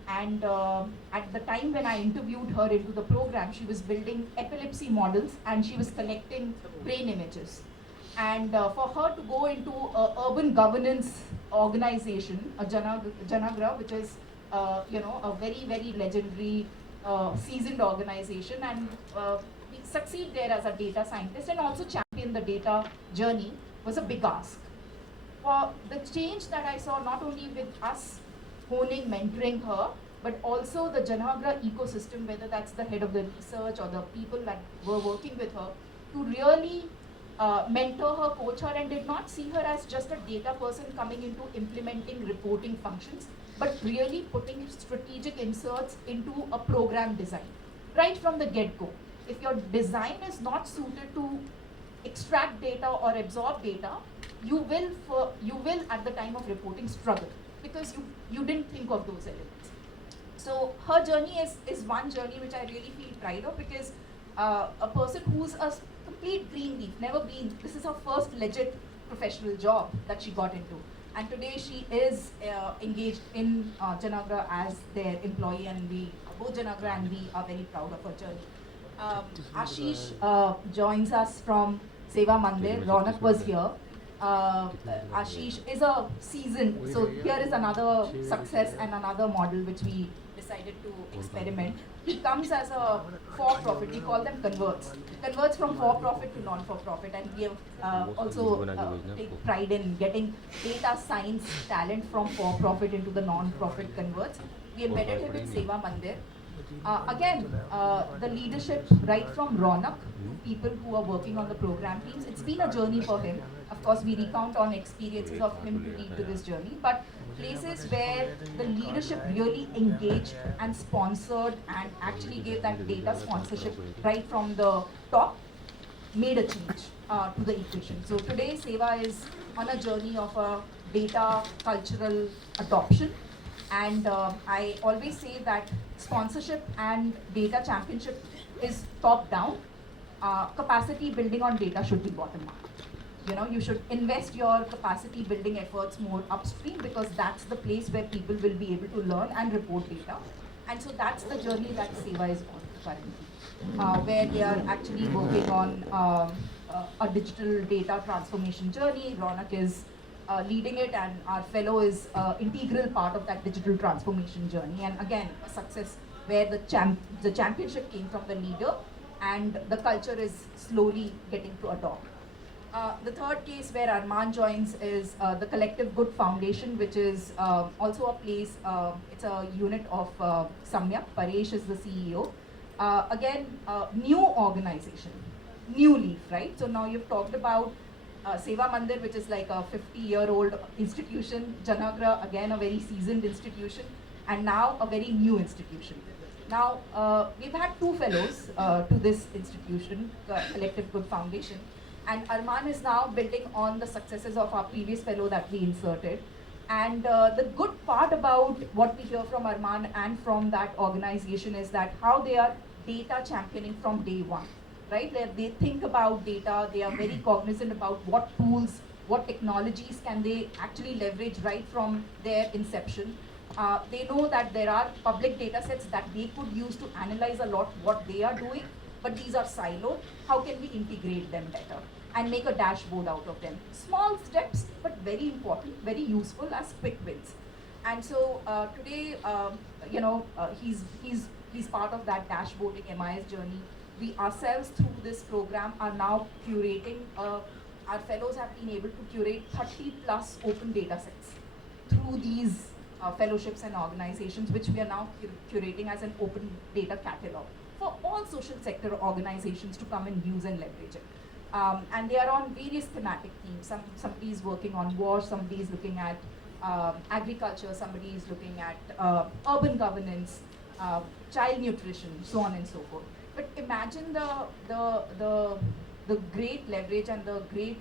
And at the time when I interviewed her into the program, she was building epilepsy models and she was collecting brain images. And for her to go into an urban governance organization, a Janagra, which is a very, very legendary, seasoned organization, and we succeed there as a data scientist and also champion the data journey, was a big ask. For the change that I saw, not only with us honing, mentoring her, but also the Janagra ecosystem, whether that's the head of the research or the people that were working with her, to really mentor her, coach her, and did not see her as just a data person coming into implementing reporting functions, but really putting strategic inserts into a program design right from the get-go. If your design is not suited to extract data or absorb data, you will at the time of reporting struggle because you didn't think of those elements. So her journey is one journey which I really feel pride of, because a person who's a complete green leaf, never been, this is her first legit professional job that she got into. And today she is engaged in Janagra as their employee, and we, both Janagra and we, are very proud of her journey. Ashish joins us from Seva Mandir. Ronak was here. Ashish is a seasoned, so here is another success and another model which we decided to experiment. He comes as a for-profit, we call them converts from for-profit to non-for-profit, and we have also take pride in getting data science talent from for-profit into the non-profit converts. We embedded him in Seva Mandir. Again, the leadership right from Ronak, people who are working on the program teams, it's been a journey for him. Of course, we recount on experiences of him to lead to this journey, but places where the leadership really engaged and sponsored and actually gave that data sponsorship right from the top made a change to the equation. So today, Seva is on a journey of a data cultural adoption. And I always say that sponsorship and data championship is top down. Capacity building on data should be bottom up. You know, you should invest your capacity building efforts more upstream, because that's the place where people will be able to learn and report data. And so that's the journey that Seva is on currently, where they are actually working on a digital data transformation journey. Ronak is leading it, and our fellow is integral part of that digital transformation journey. And again, a success where the championship came from the leader, and the culture is slowly getting to adopt. The third case where Arman joins is the Collective Good Foundation, which is also a place, it's a unit of Samyak. Paresh is the CEO. Again, new organization, new leaf, right? So now you've talked about Seva Mandir, which is like a 50-year-old institution, Janagra, again a very seasoned institution, and now a very new institution. Now, we've had 2 fellows to this institution, Collective Good Foundation, and Arman is now building on the successes of our previous fellow that we inserted. And the good part about what we hear from Arman and from that organization is that how they are data championing from day one, right? They think about data, they are very cognizant about what tools, what technologies can they actually leverage right from their inception. They know that there are public data sets that they could use to analyze a lot what they are doing, but these are siloed. How can we integrate them better and make a dashboard out of them? Small steps, but very important, very useful as quick wins. And so today, he's part of that dashboarding MIS journey. We ourselves through this program are now curating, our fellows have been able to curate 30 plus open data sets through these fellowships and organizations, which we are now curating as an open data catalog for all social sector organizations to come and use and leverage it. And they are on various thematic themes. Somebody is working on war, somebody is looking at agriculture, somebody is looking at urban governance, child nutrition, so on and so forth. But imagine the great leverage and the great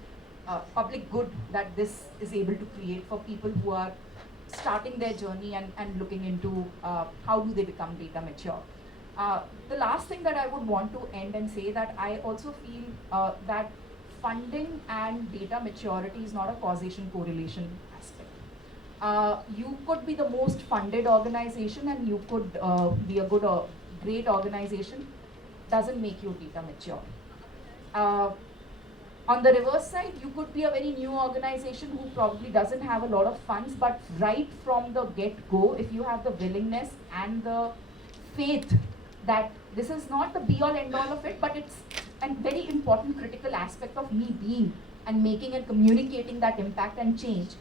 public good that this is able to create for people who are starting their journey and looking into how do they become data mature. The last thing that I would want to end and say that I also feel that funding and data maturity is not a causation correlation aspect. You could be the most funded organization and you could be a great organization, doesn't make you data mature. On the reverse side, you could be a very new organization who probably doesn't have a lot of funds, but right from the get-go, if you have the willingness and the faith that this is not the be-all end-all of it, but it's a very important critical aspect of me being and making and communicating that impact and change.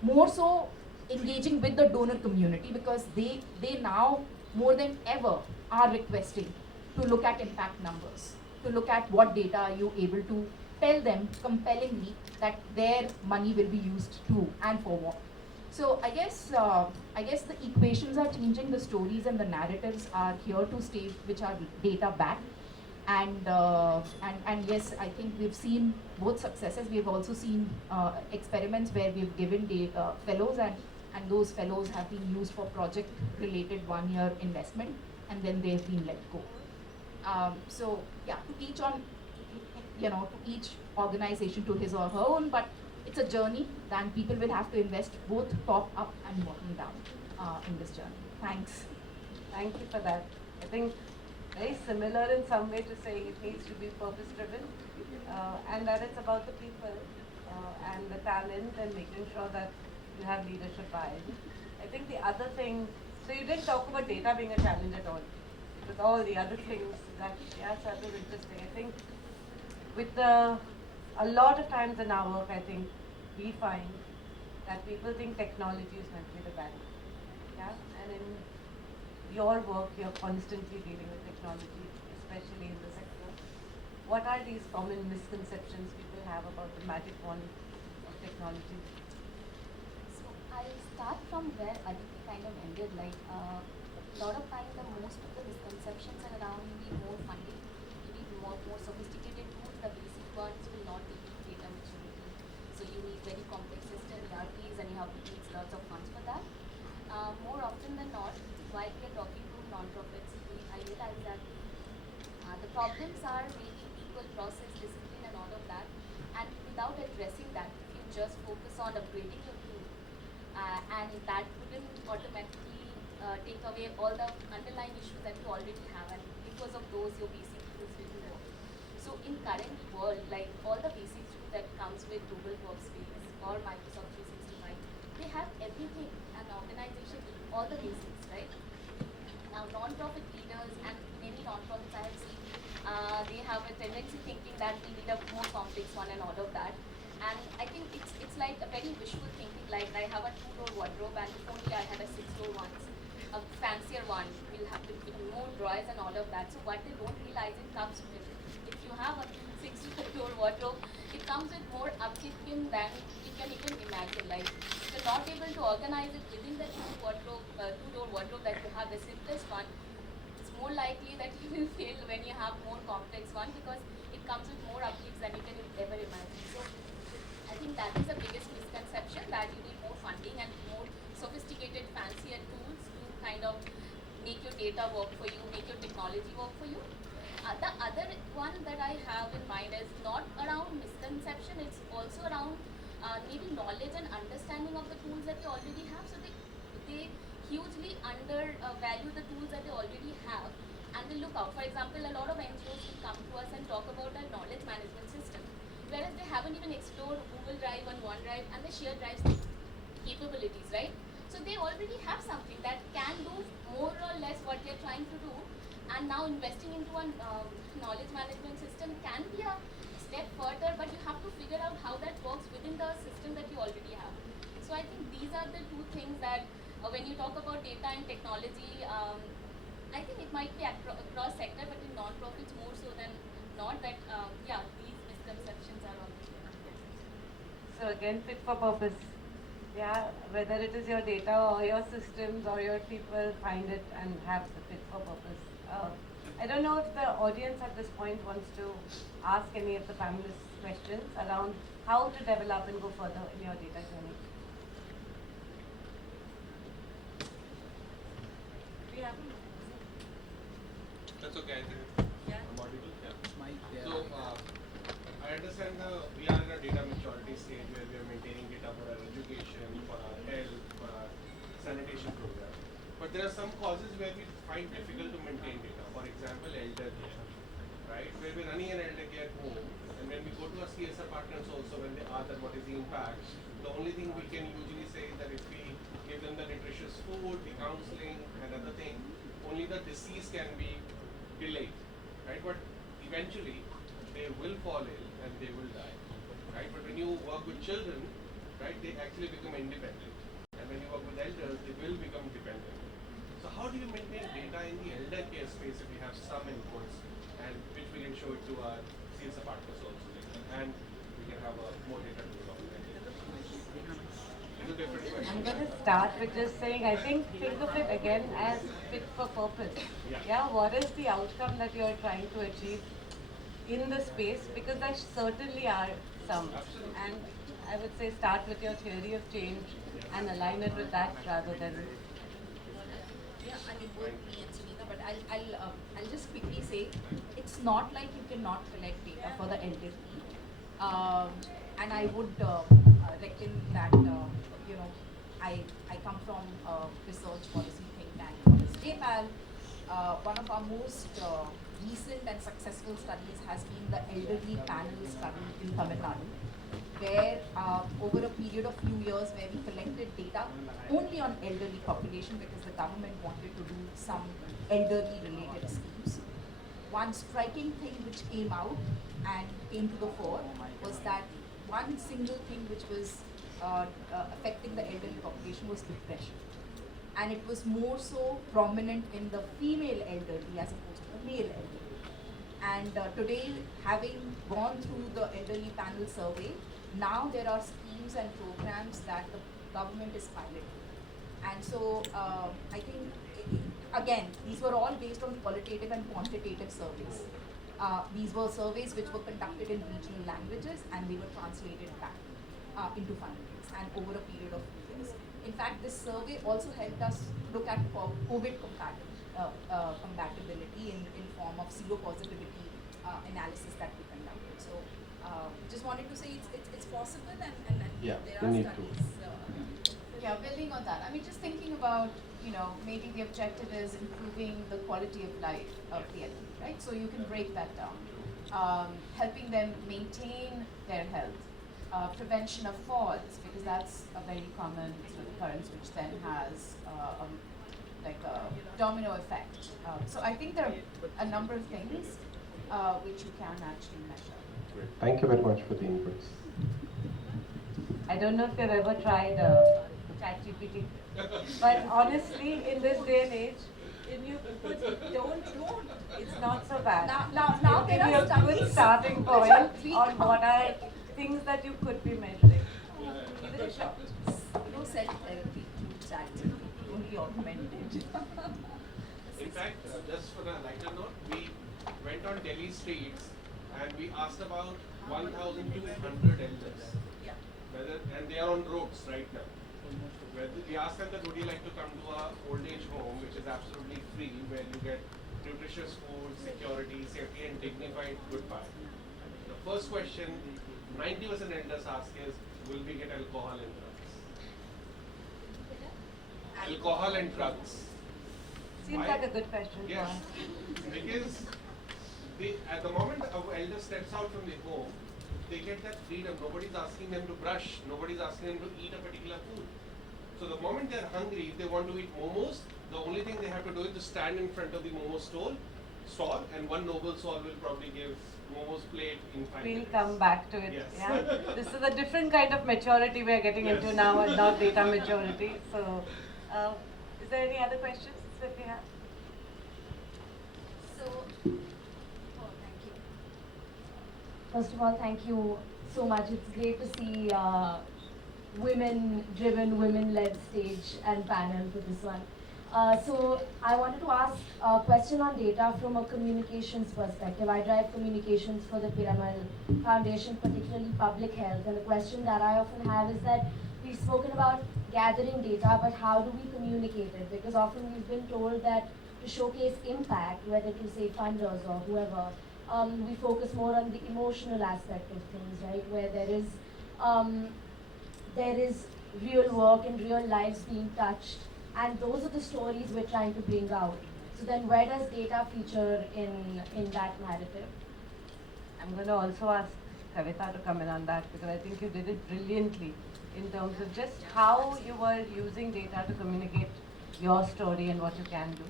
More so engaging with the donor community, because they now more than ever are requesting to look at impact numbers, to look at what data are you able to tell them compellingly that their money will be used to and for what. So I guess the equations are changing, the stories and the narratives are here to stay, which are data backed. And yes, I think we've seen both successes. We've also seen experiments where we've given data fellows and those fellows have been used for project related 1-year investment and then they've been let go. So yeah, to each on, to each organization to his or her own, but it's a journey, then people will have to invest both top up and bottom down in this journey. Thanks. Thank you for that. I think very similar in some way to saying it needs to be purpose driven and that it's about the people and the talent and making sure that you have leadership buy-in. I think the other thing, so you didn't talk about data being a challenge at all. With all the other things that, yeah, so that was interesting. I think with a lot of times in our work, I think we find that people think technology is meant to be the bad. Yeah? And in your work, you're constantly dealing with technology, especially in the sector. What are these common misconceptions people have about the magic wand of technology? So I'll start from where Aditi kind of ended. Like a lot of times, most of the misconceptions are around the more funding, maybe more sophisticated tools. The basic ones will not give you data maturity. So you need very complex systems, ERPs, and you have to use lots of funds for that. More often than not, while we are talking to non-profits, I realize that the problems are maybe people, process, discipline, and all of that. And without addressing that, if you just focus on upgrading your tool, and that wouldn't automatically take away all the underlying issues that you already have, and because of those, your basic tools didn't work. So in current world, like all the basic tools that comes with Google Workspace or Microsoft 365, they have everything, an organization, all the basics, right? Now, non-profit leaders and many non-profits I have seen, they have a tendency thinking that we need a more complex one and all of that. And I think it's like a very visual thinking, like I have a 2-door wardrobe and if only I had a 6-door one, a fancier one, we'll have to put more drawers and all of that. So what they don't realize, it comes with, if if you have a 60-year-old wardrobe, it comes with more upkeeping than you can even imagine. Like, if you're not able to organize it within the two-door wardrobe that you have, the simplest one, it's more likely that you will fail when you have more complex one, because it comes with more upkeeps than you can ever imagine. So I think that is the biggest misconception, that you need more funding and more sophisticated, fancier tools to kind of make your data work for you, make your technology work for you. The other one that I have in mind is not around misconception, it's also around maybe knowledge and understanding of the tools that they already have. So they hugely undervalue the tools that they already have, and they look out. For example, a lot of NGOs will come to us and talk about a knowledge management system, whereas they haven't even explored Google Drive and OneDrive and the shared drives capabilities, right? So they already have something that can do more or less what they're trying to do, and now investing into a knowledge management system can be a step further, but you have to figure out how that works within the system that you already have. So I think these are the two things that when you talk about data and technology, I think it might be across sector, but in non-profits more so than not, that these misconceptions are already there. So again, fit for purpose. Yeah, whether it is your data or your systems or your people, find it and have the fit for purpose. I don't know if the audience at this point wants to ask any of the panelists questions around how to develop and go further in your data journey. That's okay, I think I'm audible. Yeah. So, I understand we are in a data maturity stage where we are maintaining data for our education, for our health, for our sanitation program. But there are some causes where we find difficult to maintain data. For example, elder care, right? Where we're running an elder care home, and when we go to our CSR partners also, when they ask that what is the impact, the only thing we can usually say is that if we give them the nutritious food, the counseling, and other thing, only the disease can be delayed, right? But eventually, they will fall ill and they will die, right? But when you work with children, right, they actually become independent. And when you work with elders, they will become dependent. So how do you maintain data in the elder care space if we have some inputs, and which we can show it to our CSR partners also later, and we can have more data to the organization? It's a different question. I'm going to start with just saying, I think of it again as fit for purpose. Yeah, what is the outcome that you're trying to achieve in the space? Because there certainly are some. Absolutely. And I would say start with your theory of change and align it with that rather than. Yeah, I mean both me and Suneeta, but I'll just quickly say it's not like you cannot collect data for the elderly, and I would reckon that I come from research policy think tank called as JPAL. One of our most recent and successful studies has been the elderly panel study in Tamil Nadu, where over a period of few years where we collected data only on elderly population because the government wanted to do some elderly related schemes. One striking thing which came out and came to the fore was that one single thing which was affecting the elderly population was depression. And it was more so prominent in the female elderly as opposed to the male elderly. And today, having gone through the elderly panel survey, now there are schemes and programs that the government is piloting. And so I think, again, these were all based on qualitative and quantitative surveys. These were surveys which were conducted in regional languages and they were translated back into fundings and over a period of years. In fact, this survey also helped us look at COVID compatibility in form of seropositivity analysis that we conducted. So, just wanted to say it's possible and there are studies. Yeah, building on that. I mean, just thinking about, maybe the objective is improving the quality of life of the elderly, right? So you can break that down. Helping them maintain their health. Prevention of falls, because that's a very common sort of occurrence, which then has like a domino effect. So I think there are a number of things which you can actually measure. Great. Thank you very much for the inputs. I don't know if you've ever tried ChatGPT, but honestly, in this day and age, Can you put, don't, it's not so bad. Now there Give are you a studies good starting which point are on what are things that you could be measuring. Give it a shot. No self-therapy through chat, only augmented. In fact, just for a lighter note, we went on Delhi streets and we asked about 1,200 elders. Yeah. And they are on roads right now. We asked them that would you like to come to our old age home, which is absolutely free, where you get nutritious food, security, safety, and dignified goodbye. The first question 90% elders ask is, will we get alcohol and drugs? Alcohol and drugs. Seems Why? like a good question. Yes, because at the moment our elder steps out from the home, they get that freedom. Nobody's asking them to brush. Nobody's asking them to eat a particular food. So the moment they're hungry, if they want to eat momos, the only thing they have to do is to stand in front of the momo stall, and one noble soul will probably give momos plate in 5 minutes. We'll come back to it. Yes. Yeah. This is a different kind of maturity we are getting into now, and not data maturity. So, is there any other questions that we have? So, oh, thank you. First of all, thank you so much. It's great to see women-driven, women-led stage and panel for this one. So I wanted to ask a question on data from a communications perspective. I drive communications for the Piramal Foundation, particularly public health. And the question that I often have is that we've spoken about gathering data, but how do we communicate it? Because often we've been told that to showcase impact, whether to say funders or whoever, we focus more on the emotional aspect of things, right? Where there is real work and real lives being touched, and those are the stories we're trying to bring out. So then where does data feature in that narrative? I'm going to also ask Kavita to come in on that, because I think you did it brilliantly in terms of just how you were using data to communicate your story and what you can do.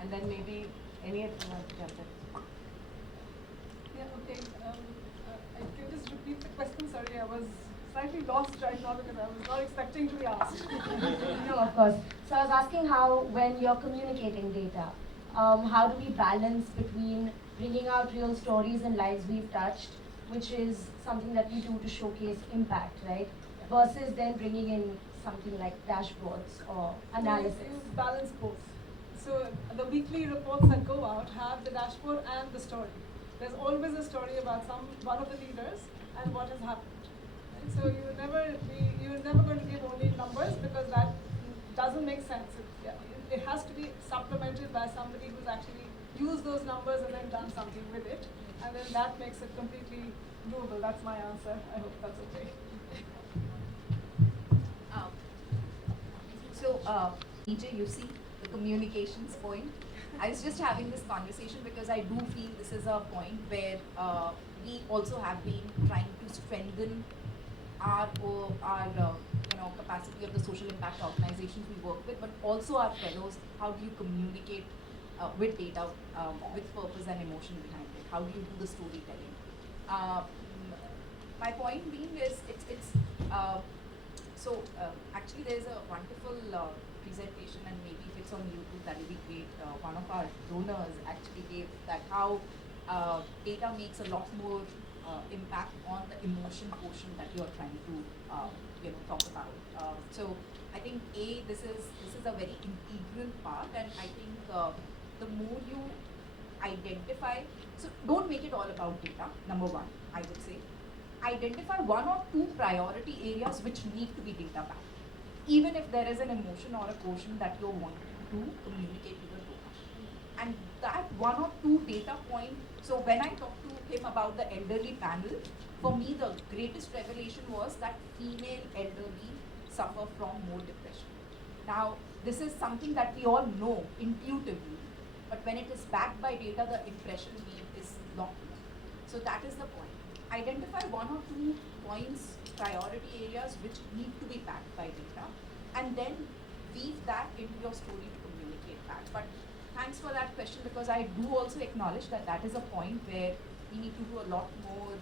And then maybe any of you want to jump in. Yeah, okay. Can you just repeat the question? Sorry, I was slightly lost right now because I was not expecting to be asked. No, of course. So I was asking how, when you're communicating data, how do we balance between bringing out real stories and lives we've touched, which is something that we do to showcase impact, right? Versus then bringing in something like dashboards or analysis. You balance both. So the weekly reports that go out have the dashboard and the story. There's always a story about one of the leaders and what has happened. Right? So you're never going to give only numbers, because that doesn't make sense. It has to be supplemented by somebody who's actually used those numbers and then done something with it, and then that makes it completely doable. That's my answer. I hope that's okay. So, Manije, you see the communications point. I was just having this conversation because I do feel this is a point where we also have been trying to strengthen our capacity of the social impact organizations we work with, but also our fellows. How do you communicate with data, with purpose and emotion behind it? How do you do the storytelling? My point being is actually there's a wonderful presentation, and maybe if it's on YouTube that will be great. One of our donors actually gave that how data makes a lot more impact on the emotion portion that you're trying to talk about. So I think this is a very integral part, and I think the more you identify, so don't make it all about data. Number one, I would say, identify one or two priority areas which need to be data backed, even if there is an emotion or a quotient that you're wanting to communicate to the donor. And that one or two data point, so when I talked to him about the elderly panel, for me the greatest revelation was that female elderly suffer from more depression. Now, this is something that we all know intuitively, but when it is backed by data, the impression made is not enough. So that is the point. Identify one or two points, priority areas which need to be backed by data, and then weave that into your story to communicate back. But thanks for that question, because I do also acknowledge that that is a point where we need to do a lot more,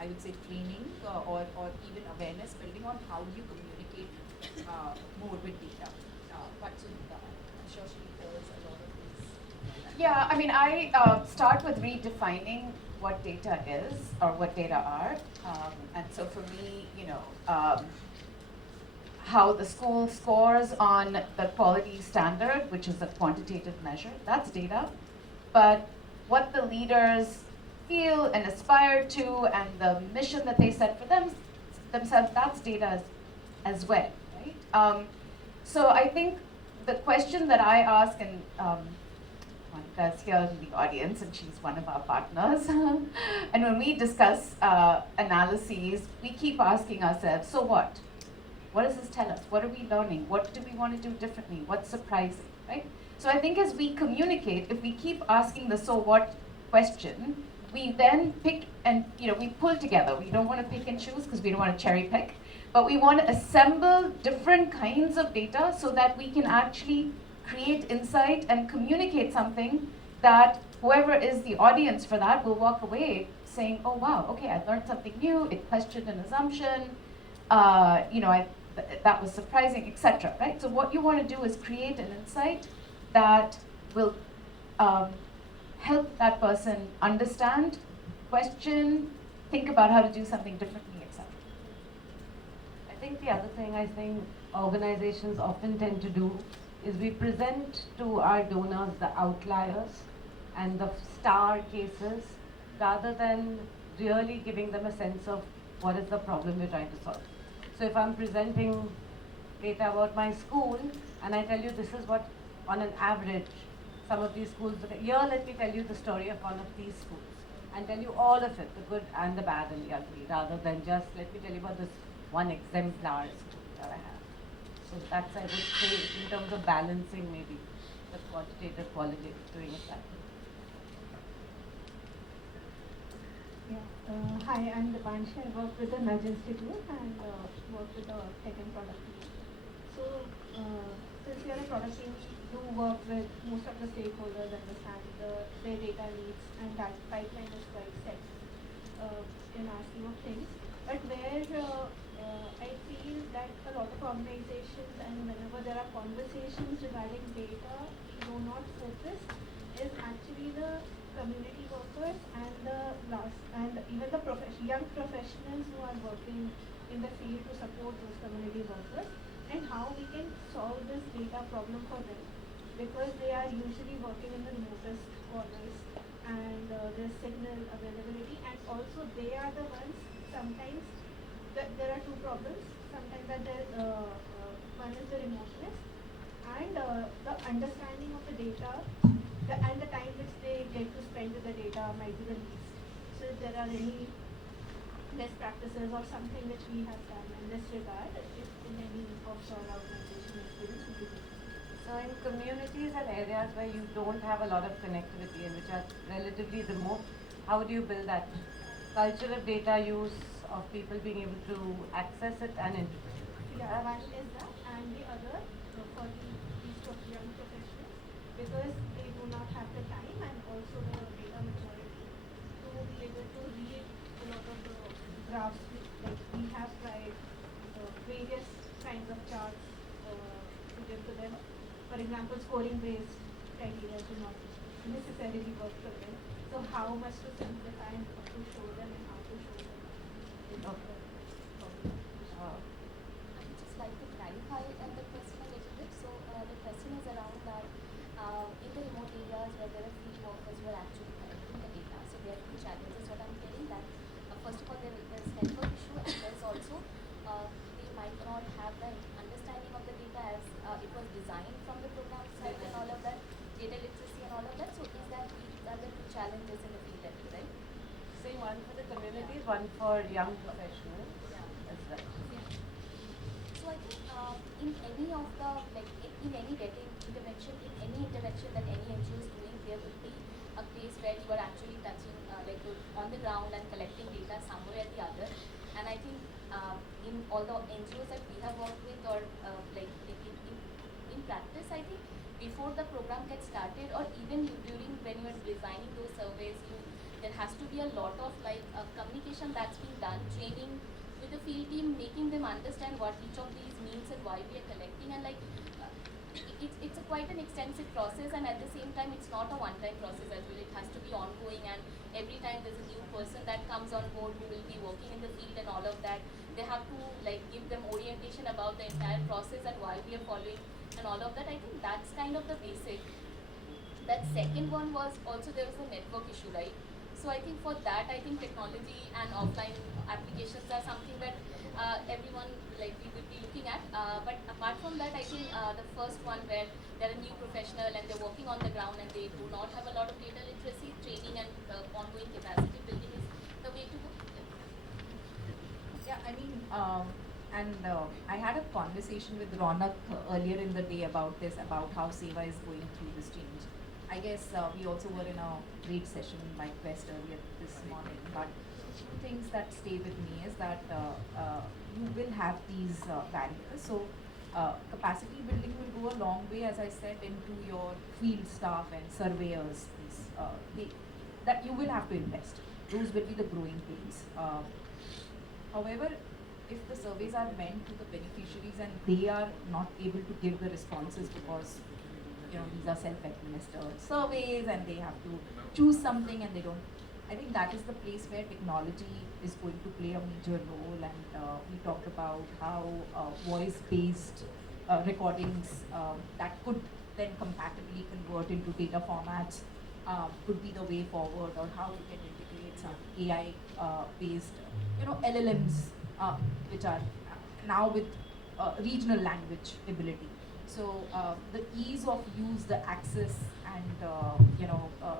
I would say, training or even awareness building on how do you communicate more with data. But Suneeta, I'm sure she hears a lot of these Yeah, I mean, I start with redefining what data is or what data are. And so for me, how the school scores on the quality standard, which is a quantitative measure, that's data. But what the leaders feel and aspire to and the mission that they set for themselves, that's data as well, right? So I think the question that I ask, and Monica's here in the audience and she's one of our partners, and when we discuss analyses, we keep asking ourselves, so what? What does this tell us? What are we learning? What do we want to do differently? What's surprising, right? So I think as we communicate, if we keep asking the so what question, we then pick and we pull together. We don't want to pick and choose because we don't want to cherry pick, but we want to assemble different kinds of data so that we can actually create insight and communicate something that whoever is the audience for that will walk away saying, oh wow, okay, I learned something new, it questioned an assumption, that was surprising, etc. Right? So what you want to do is create an insight that will help that person understand, question, think about how to do something differently, etc. I think the other thing I think organizations often tend to do is we present to our donors the outliers and the star cases rather than really giving them a sense of what is the problem we're trying to solve. So if I'm presenting data about my school and I tell you this is what on an average some of these schools, here let me tell you the story of one of these schools and tell you all of it, the good and the bad and the ugly, rather than just let me tell you about this one exemplar school that I have. So that's, I would say, in terms of balancing maybe the quantitative quality, doing it that way. Hi, I'm Dipanshu. I work with the Nudge Institute and work with the tech and product team. So, since we are a product team, we do work with most of the stakeholders, understand their data needs, and that pipeline is quite set in our scheme of things. But where I feel that a lot of organizations and whenever there are conversations regarding data, do not focus is actually the community workers and even the young professionals who are working in the field to support those community workers, and how we can solve this data problem for them, because they are usually working in the remotest corners and there's signal availability, and also they are the ones sometimes there are two problems. Sometimes that one is the remoteness and the understanding of the data and the time which they get to spend with the data might be the least. So if there are any best practices or something which we have done in this regard, if in any offshore organization experience would be good. So in communities and areas where you don't have a lot of connectivity and which are relatively remote, how do you build that culture of data use, of people being able to access it and integrate it? Yeah, one is that, and the other for these young professionals, because they do not have the time and also the data maturity to be able to read a lot of the graphs. Like we have tried various kinds of charts to give to them. For example, scoring based criteria do not necessarily work for them. So how much to simplify and what to show them and how to show them. Okay. I'd just like to clarify the question a little bit. So the question is around that in the remote areas where there are field workers who are actually collecting the data. So there are two challenges. What I'm getting that first of all there's network issue, and there's also they might not have the understanding of the data as it was designed from the program side and all of that, data literacy and all of that. So these are the two challenges in the field level, right? Say one for the communities, one for young professionals as well. So I think in any of the in any data intervention, in any intervention that any NGO is doing, there will be a place where you are actually touching on the ground and collecting data somewhere or the other. And I think in all the NGOs that we have worked with, or in practice, I think before the program gets started, or even during when you are designing those surveys, there has to be a lot of communication that's being done, training with the field team, making them understand what each of these means and why we are collecting, and it's a quite an extensive process, and at the same time, it's not a one-time process as well. It has to be ongoing, and every time there's a new person that comes on board who will be working in the field and all of that, they have to like give them orientation about the entire process and why we are following and all of that. I think that's kind of the basic. That second one was also there was a network issue, right? So I think for that, I think technology and offline applications are something that everyone like we would be looking at. But apart from that, I think the first one where they're a new professional and they're working on the ground and they do not have a lot of data literacy, training and ongoing capacity building is the way to go. Yeah, I mean, I had a conversation with Ronak earlier in the day about this, about how Seva is going through this change. I guess we also were in a great session by Quest earlier this morning, but two things that stay with me is that you will have these barriers. So capacity building will go a long way, as I said, into your field staff and surveyors. That you will have to invest. Those will be the growing pains. However, if the surveys are meant to the beneficiaries and they are not able to give the responses because these are self-administered surveys and they have to choose something and they don't, I think that is the place where technology is going to play a major role. And we talked about how voice-based recordings that could then compatibly convert into data formats could be the way forward, or how we can integrate some AI-based, LLMs, which are now with regional language ability. So the ease of use, the access, and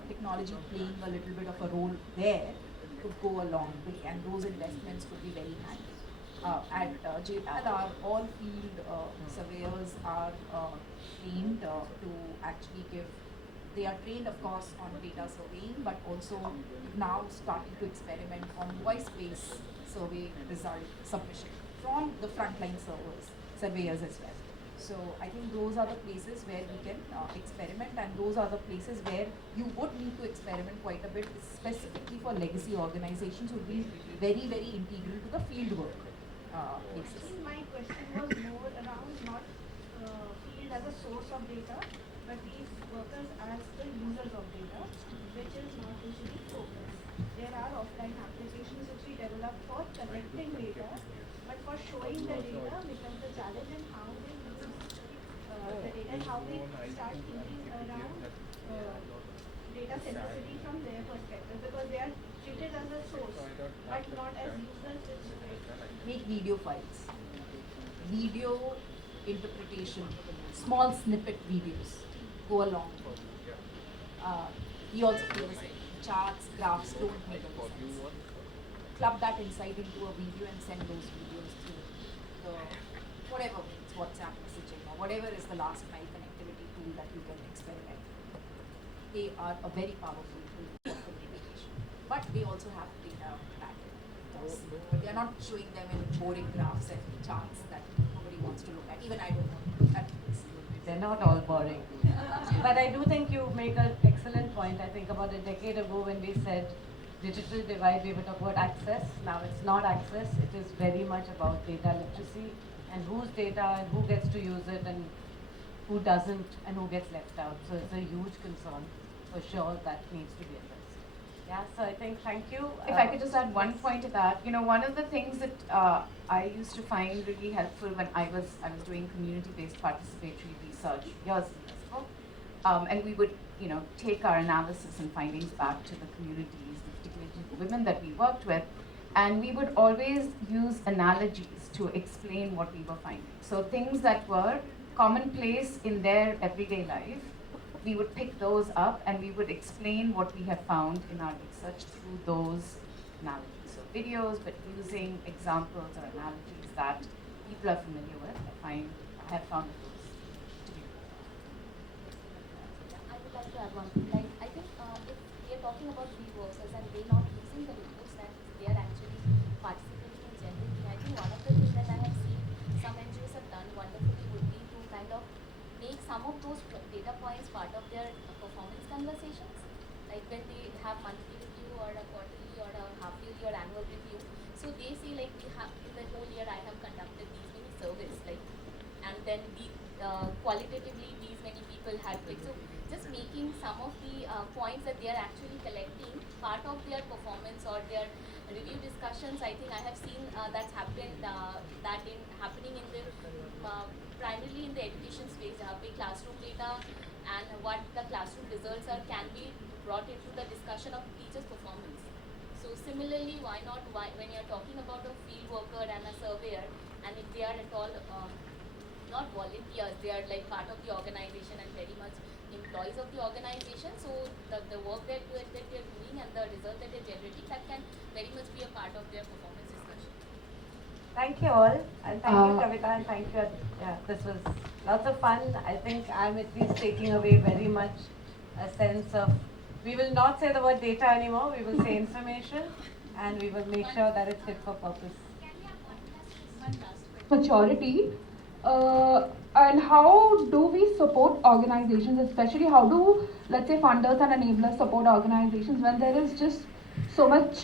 technology playing a little bit of a role there could go a long way, and those investments could be very high. At JPAL, all field surveyors are trained to actually give. They are trained, of course, on data surveying, but also now starting to experiment on voice-based survey result submission from the frontline surveyors as well. So I think those are the places where we can experiment, and those are the places where you would need to experiment quite a bit, specifically for legacy organizations would be very, very integral to the field work basis. I think my question was more around not field as a source of data, but these workers as the users of data, which is not usually focused. There are offline applications which we develop for collecting data, but for showing the data becomes a challenge in how they use the data and how they start thinking around data sensitivity from their perspective, because they are treated as a source, but not as users. Make video files, video interpretation, small snippet videos go along. He also feels charts, graphs don't make any sense. Club that insight into a video and send those videos through the whatever means, WhatsApp messaging or whatever is the last mile connectivity tool that you can experiment. They are a very powerful tool for communication, but they also have data pattern. But they are not showing them in boring graphs and charts that nobody wants to look at. Even I don't want to look at this. They're not all boring. But I do think you make an excellent point. I think about a decade ago when we said digital divide, we were talking about access. Now it's not access, it is very much about data literacy and whose data and who gets to use it and who doesn't and who gets left out. So it's a huge concern for sure that needs to be addressed. Yeah, so I think thank you. If I could just add one point to that, one of the things that I used to find really helpful when I was doing community-based participatory research years ago, and we would take our analysis and findings back to the communities, particularly the women that we worked with, and we would always use analogies to explain what we were finding. So things that were commonplace in their everyday life, we would pick those up and we would explain what we have found in our research through those analogies. So videos, but using examples or analogies that people are familiar with. I have found those to be. I would like to add one thing. Like, I think if we are talking about field workers and they not using the reports that they are actually participating in generating, I think one of the things that I have seen some NGOs have done wonderfully would be to kind of make some of those data points part of their performance conversations. Like when they have monthly review or a quarterly or a half yearly or annual review. So they say like we have in the whole year I have conducted these many surveys, like, and then qualitatively these many people had clicked. So just making some of the points that they are actually collecting part of their performance or their review discussions. I think I have seen that's happened happening in the primarily in the education space. Big classroom data and what the classroom results are can be brought into the discussion of teachers' performance. So similarly, why not when you're talking about a field worker and a surveyor, and if they are at all not volunteers, they are like part of the organization and very much employees of the organization. So the work that they're doing and the result that they're generating, that can very much be a part of their performance discussion. Thank you all, and thank you Kavita, and thank you. Yeah, this was lots of fun. I think I'm at least taking away very much a sense of, we will not say the word data anymore, we will say information, and we will make sure that it's fit for purpose. Maturity, and how do we support organizations, especially how do, let's say, funders and enablers support organizations when there is just so much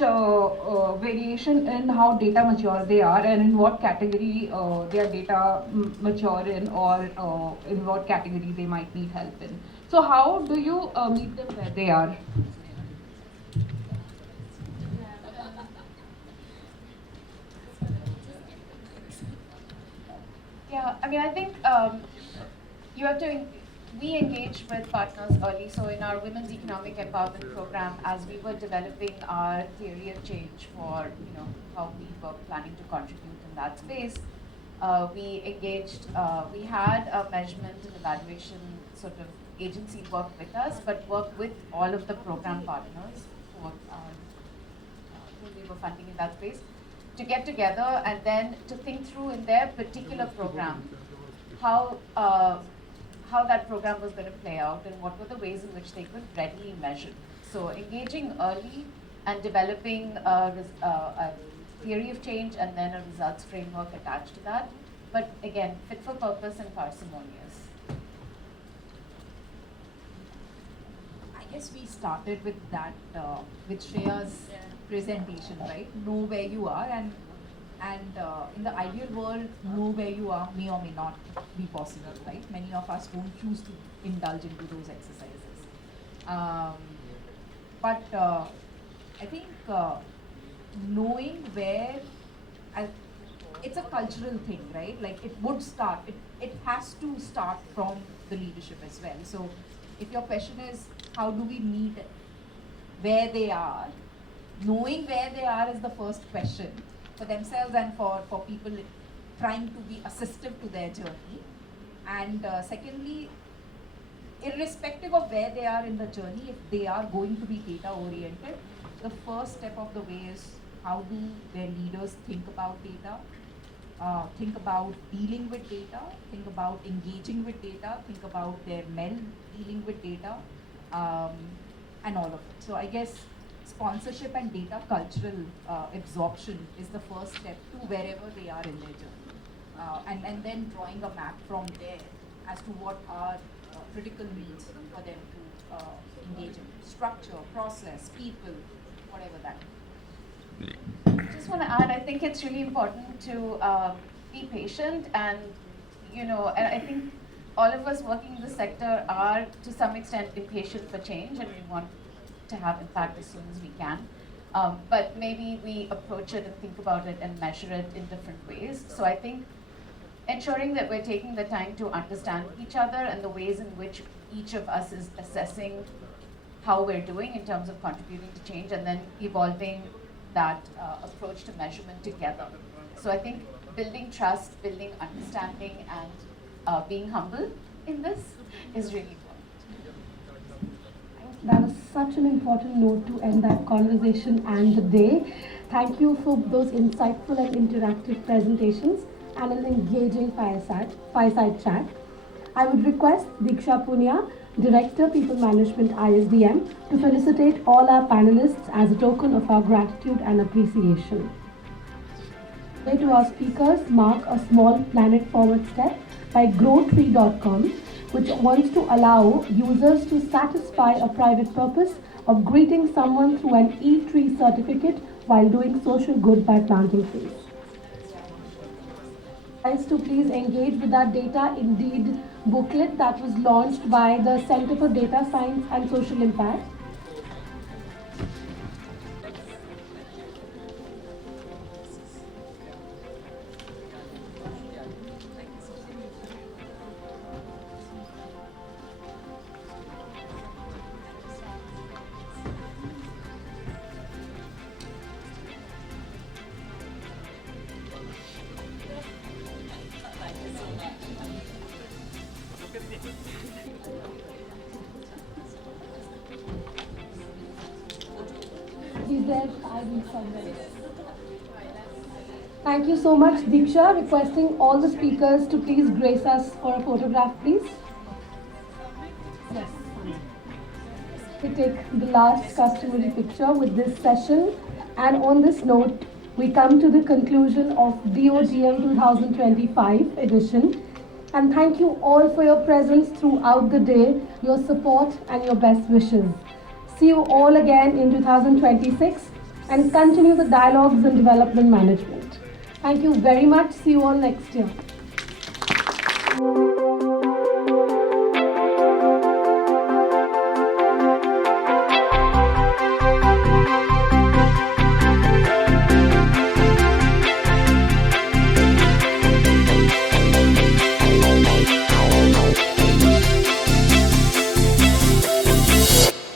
variation in how data mature they are and in what category their data mature in, or in what category they might need help in. So how do you meet them where they are? Yeah, I mean, I think you have to, we engage with partners early. So in our Women's Economic Empowerment Program, as we were developing our theory of change for, how we were planning to contribute in that space, we engaged, we had a measurement and evaluation sort of agency work with us, but work with all of the program partners who we were funding in that space, to get together and then to think through in their particular program how that program was going to play out and what were the ways in which they could readily measure. So engaging early and developing a theory of change and then a results framework attached to that, but again, fit for purpose and parsimonious. I guess we started with that, with Shreya's presentation, right? Know where you are, and in the ideal world, know where you are may or may not be possible, right? Many of us don't choose to indulge into those exercises. But I think knowing where, it's a cultural thing, right? Like it would start, it has to start from the leadership as well. So if your question is, how do we meet where they are, knowing where they are is the first question for themselves and for people trying to be assistive to their journey. And secondly, irrespective of where they are in the journey, if they are going to be data oriented, the first step of the way is how do their leaders think about data, think about dealing with data, think about engaging with data, think about their men dealing with data, and all of it. So I guess sponsorship and data cultural absorption is the first step to wherever they are in their journey. And then drawing a map from there as to what are critical needs for them to engage in. Structure, process, people, whatever that is. I just want to add, I think it's really important to be patient and, and I think all of us working in the sector are to some extent impatient for change and we want to have impact as soon as we can. But maybe we approach it and think about it and measure it in different ways. So I think ensuring that we're taking the time to understand each other and the ways in which each of us is assessing how we're doing in terms of contributing to change and then evolving that approach to measurement together. So I think building trust, building understanding and being humble in this is really important. That was such an important note to end that conversation and the day. Thank you for those insightful and interactive presentations and an engaging fireside chat. I would request Diksha Punia, Director People Management ISDM, to felicitate all our panelists as a token of our gratitude and appreciation. Today to our speakers mark a small planet forward step by growtree.com, which wants to allow users to satisfy a private purpose of greeting someone through an e-tree certificate while doing social good by planting trees. guys to please engage with our Data Indeed booklet that was launched by the Center for Data Science and Social Impact. Is there ID somewhere? Thank you so much, Diksha. Requesting all the speakers to please grace us for a photograph, please. Yes. We take the last customary picture with this session, and on this note, we come to the conclusion of DOGM 2025 edition. And thank you all for your presence throughout the day, your support and your best wishes. See you all again in 2026 and continue the dialogues in development management. Thank you very much. See you all next year.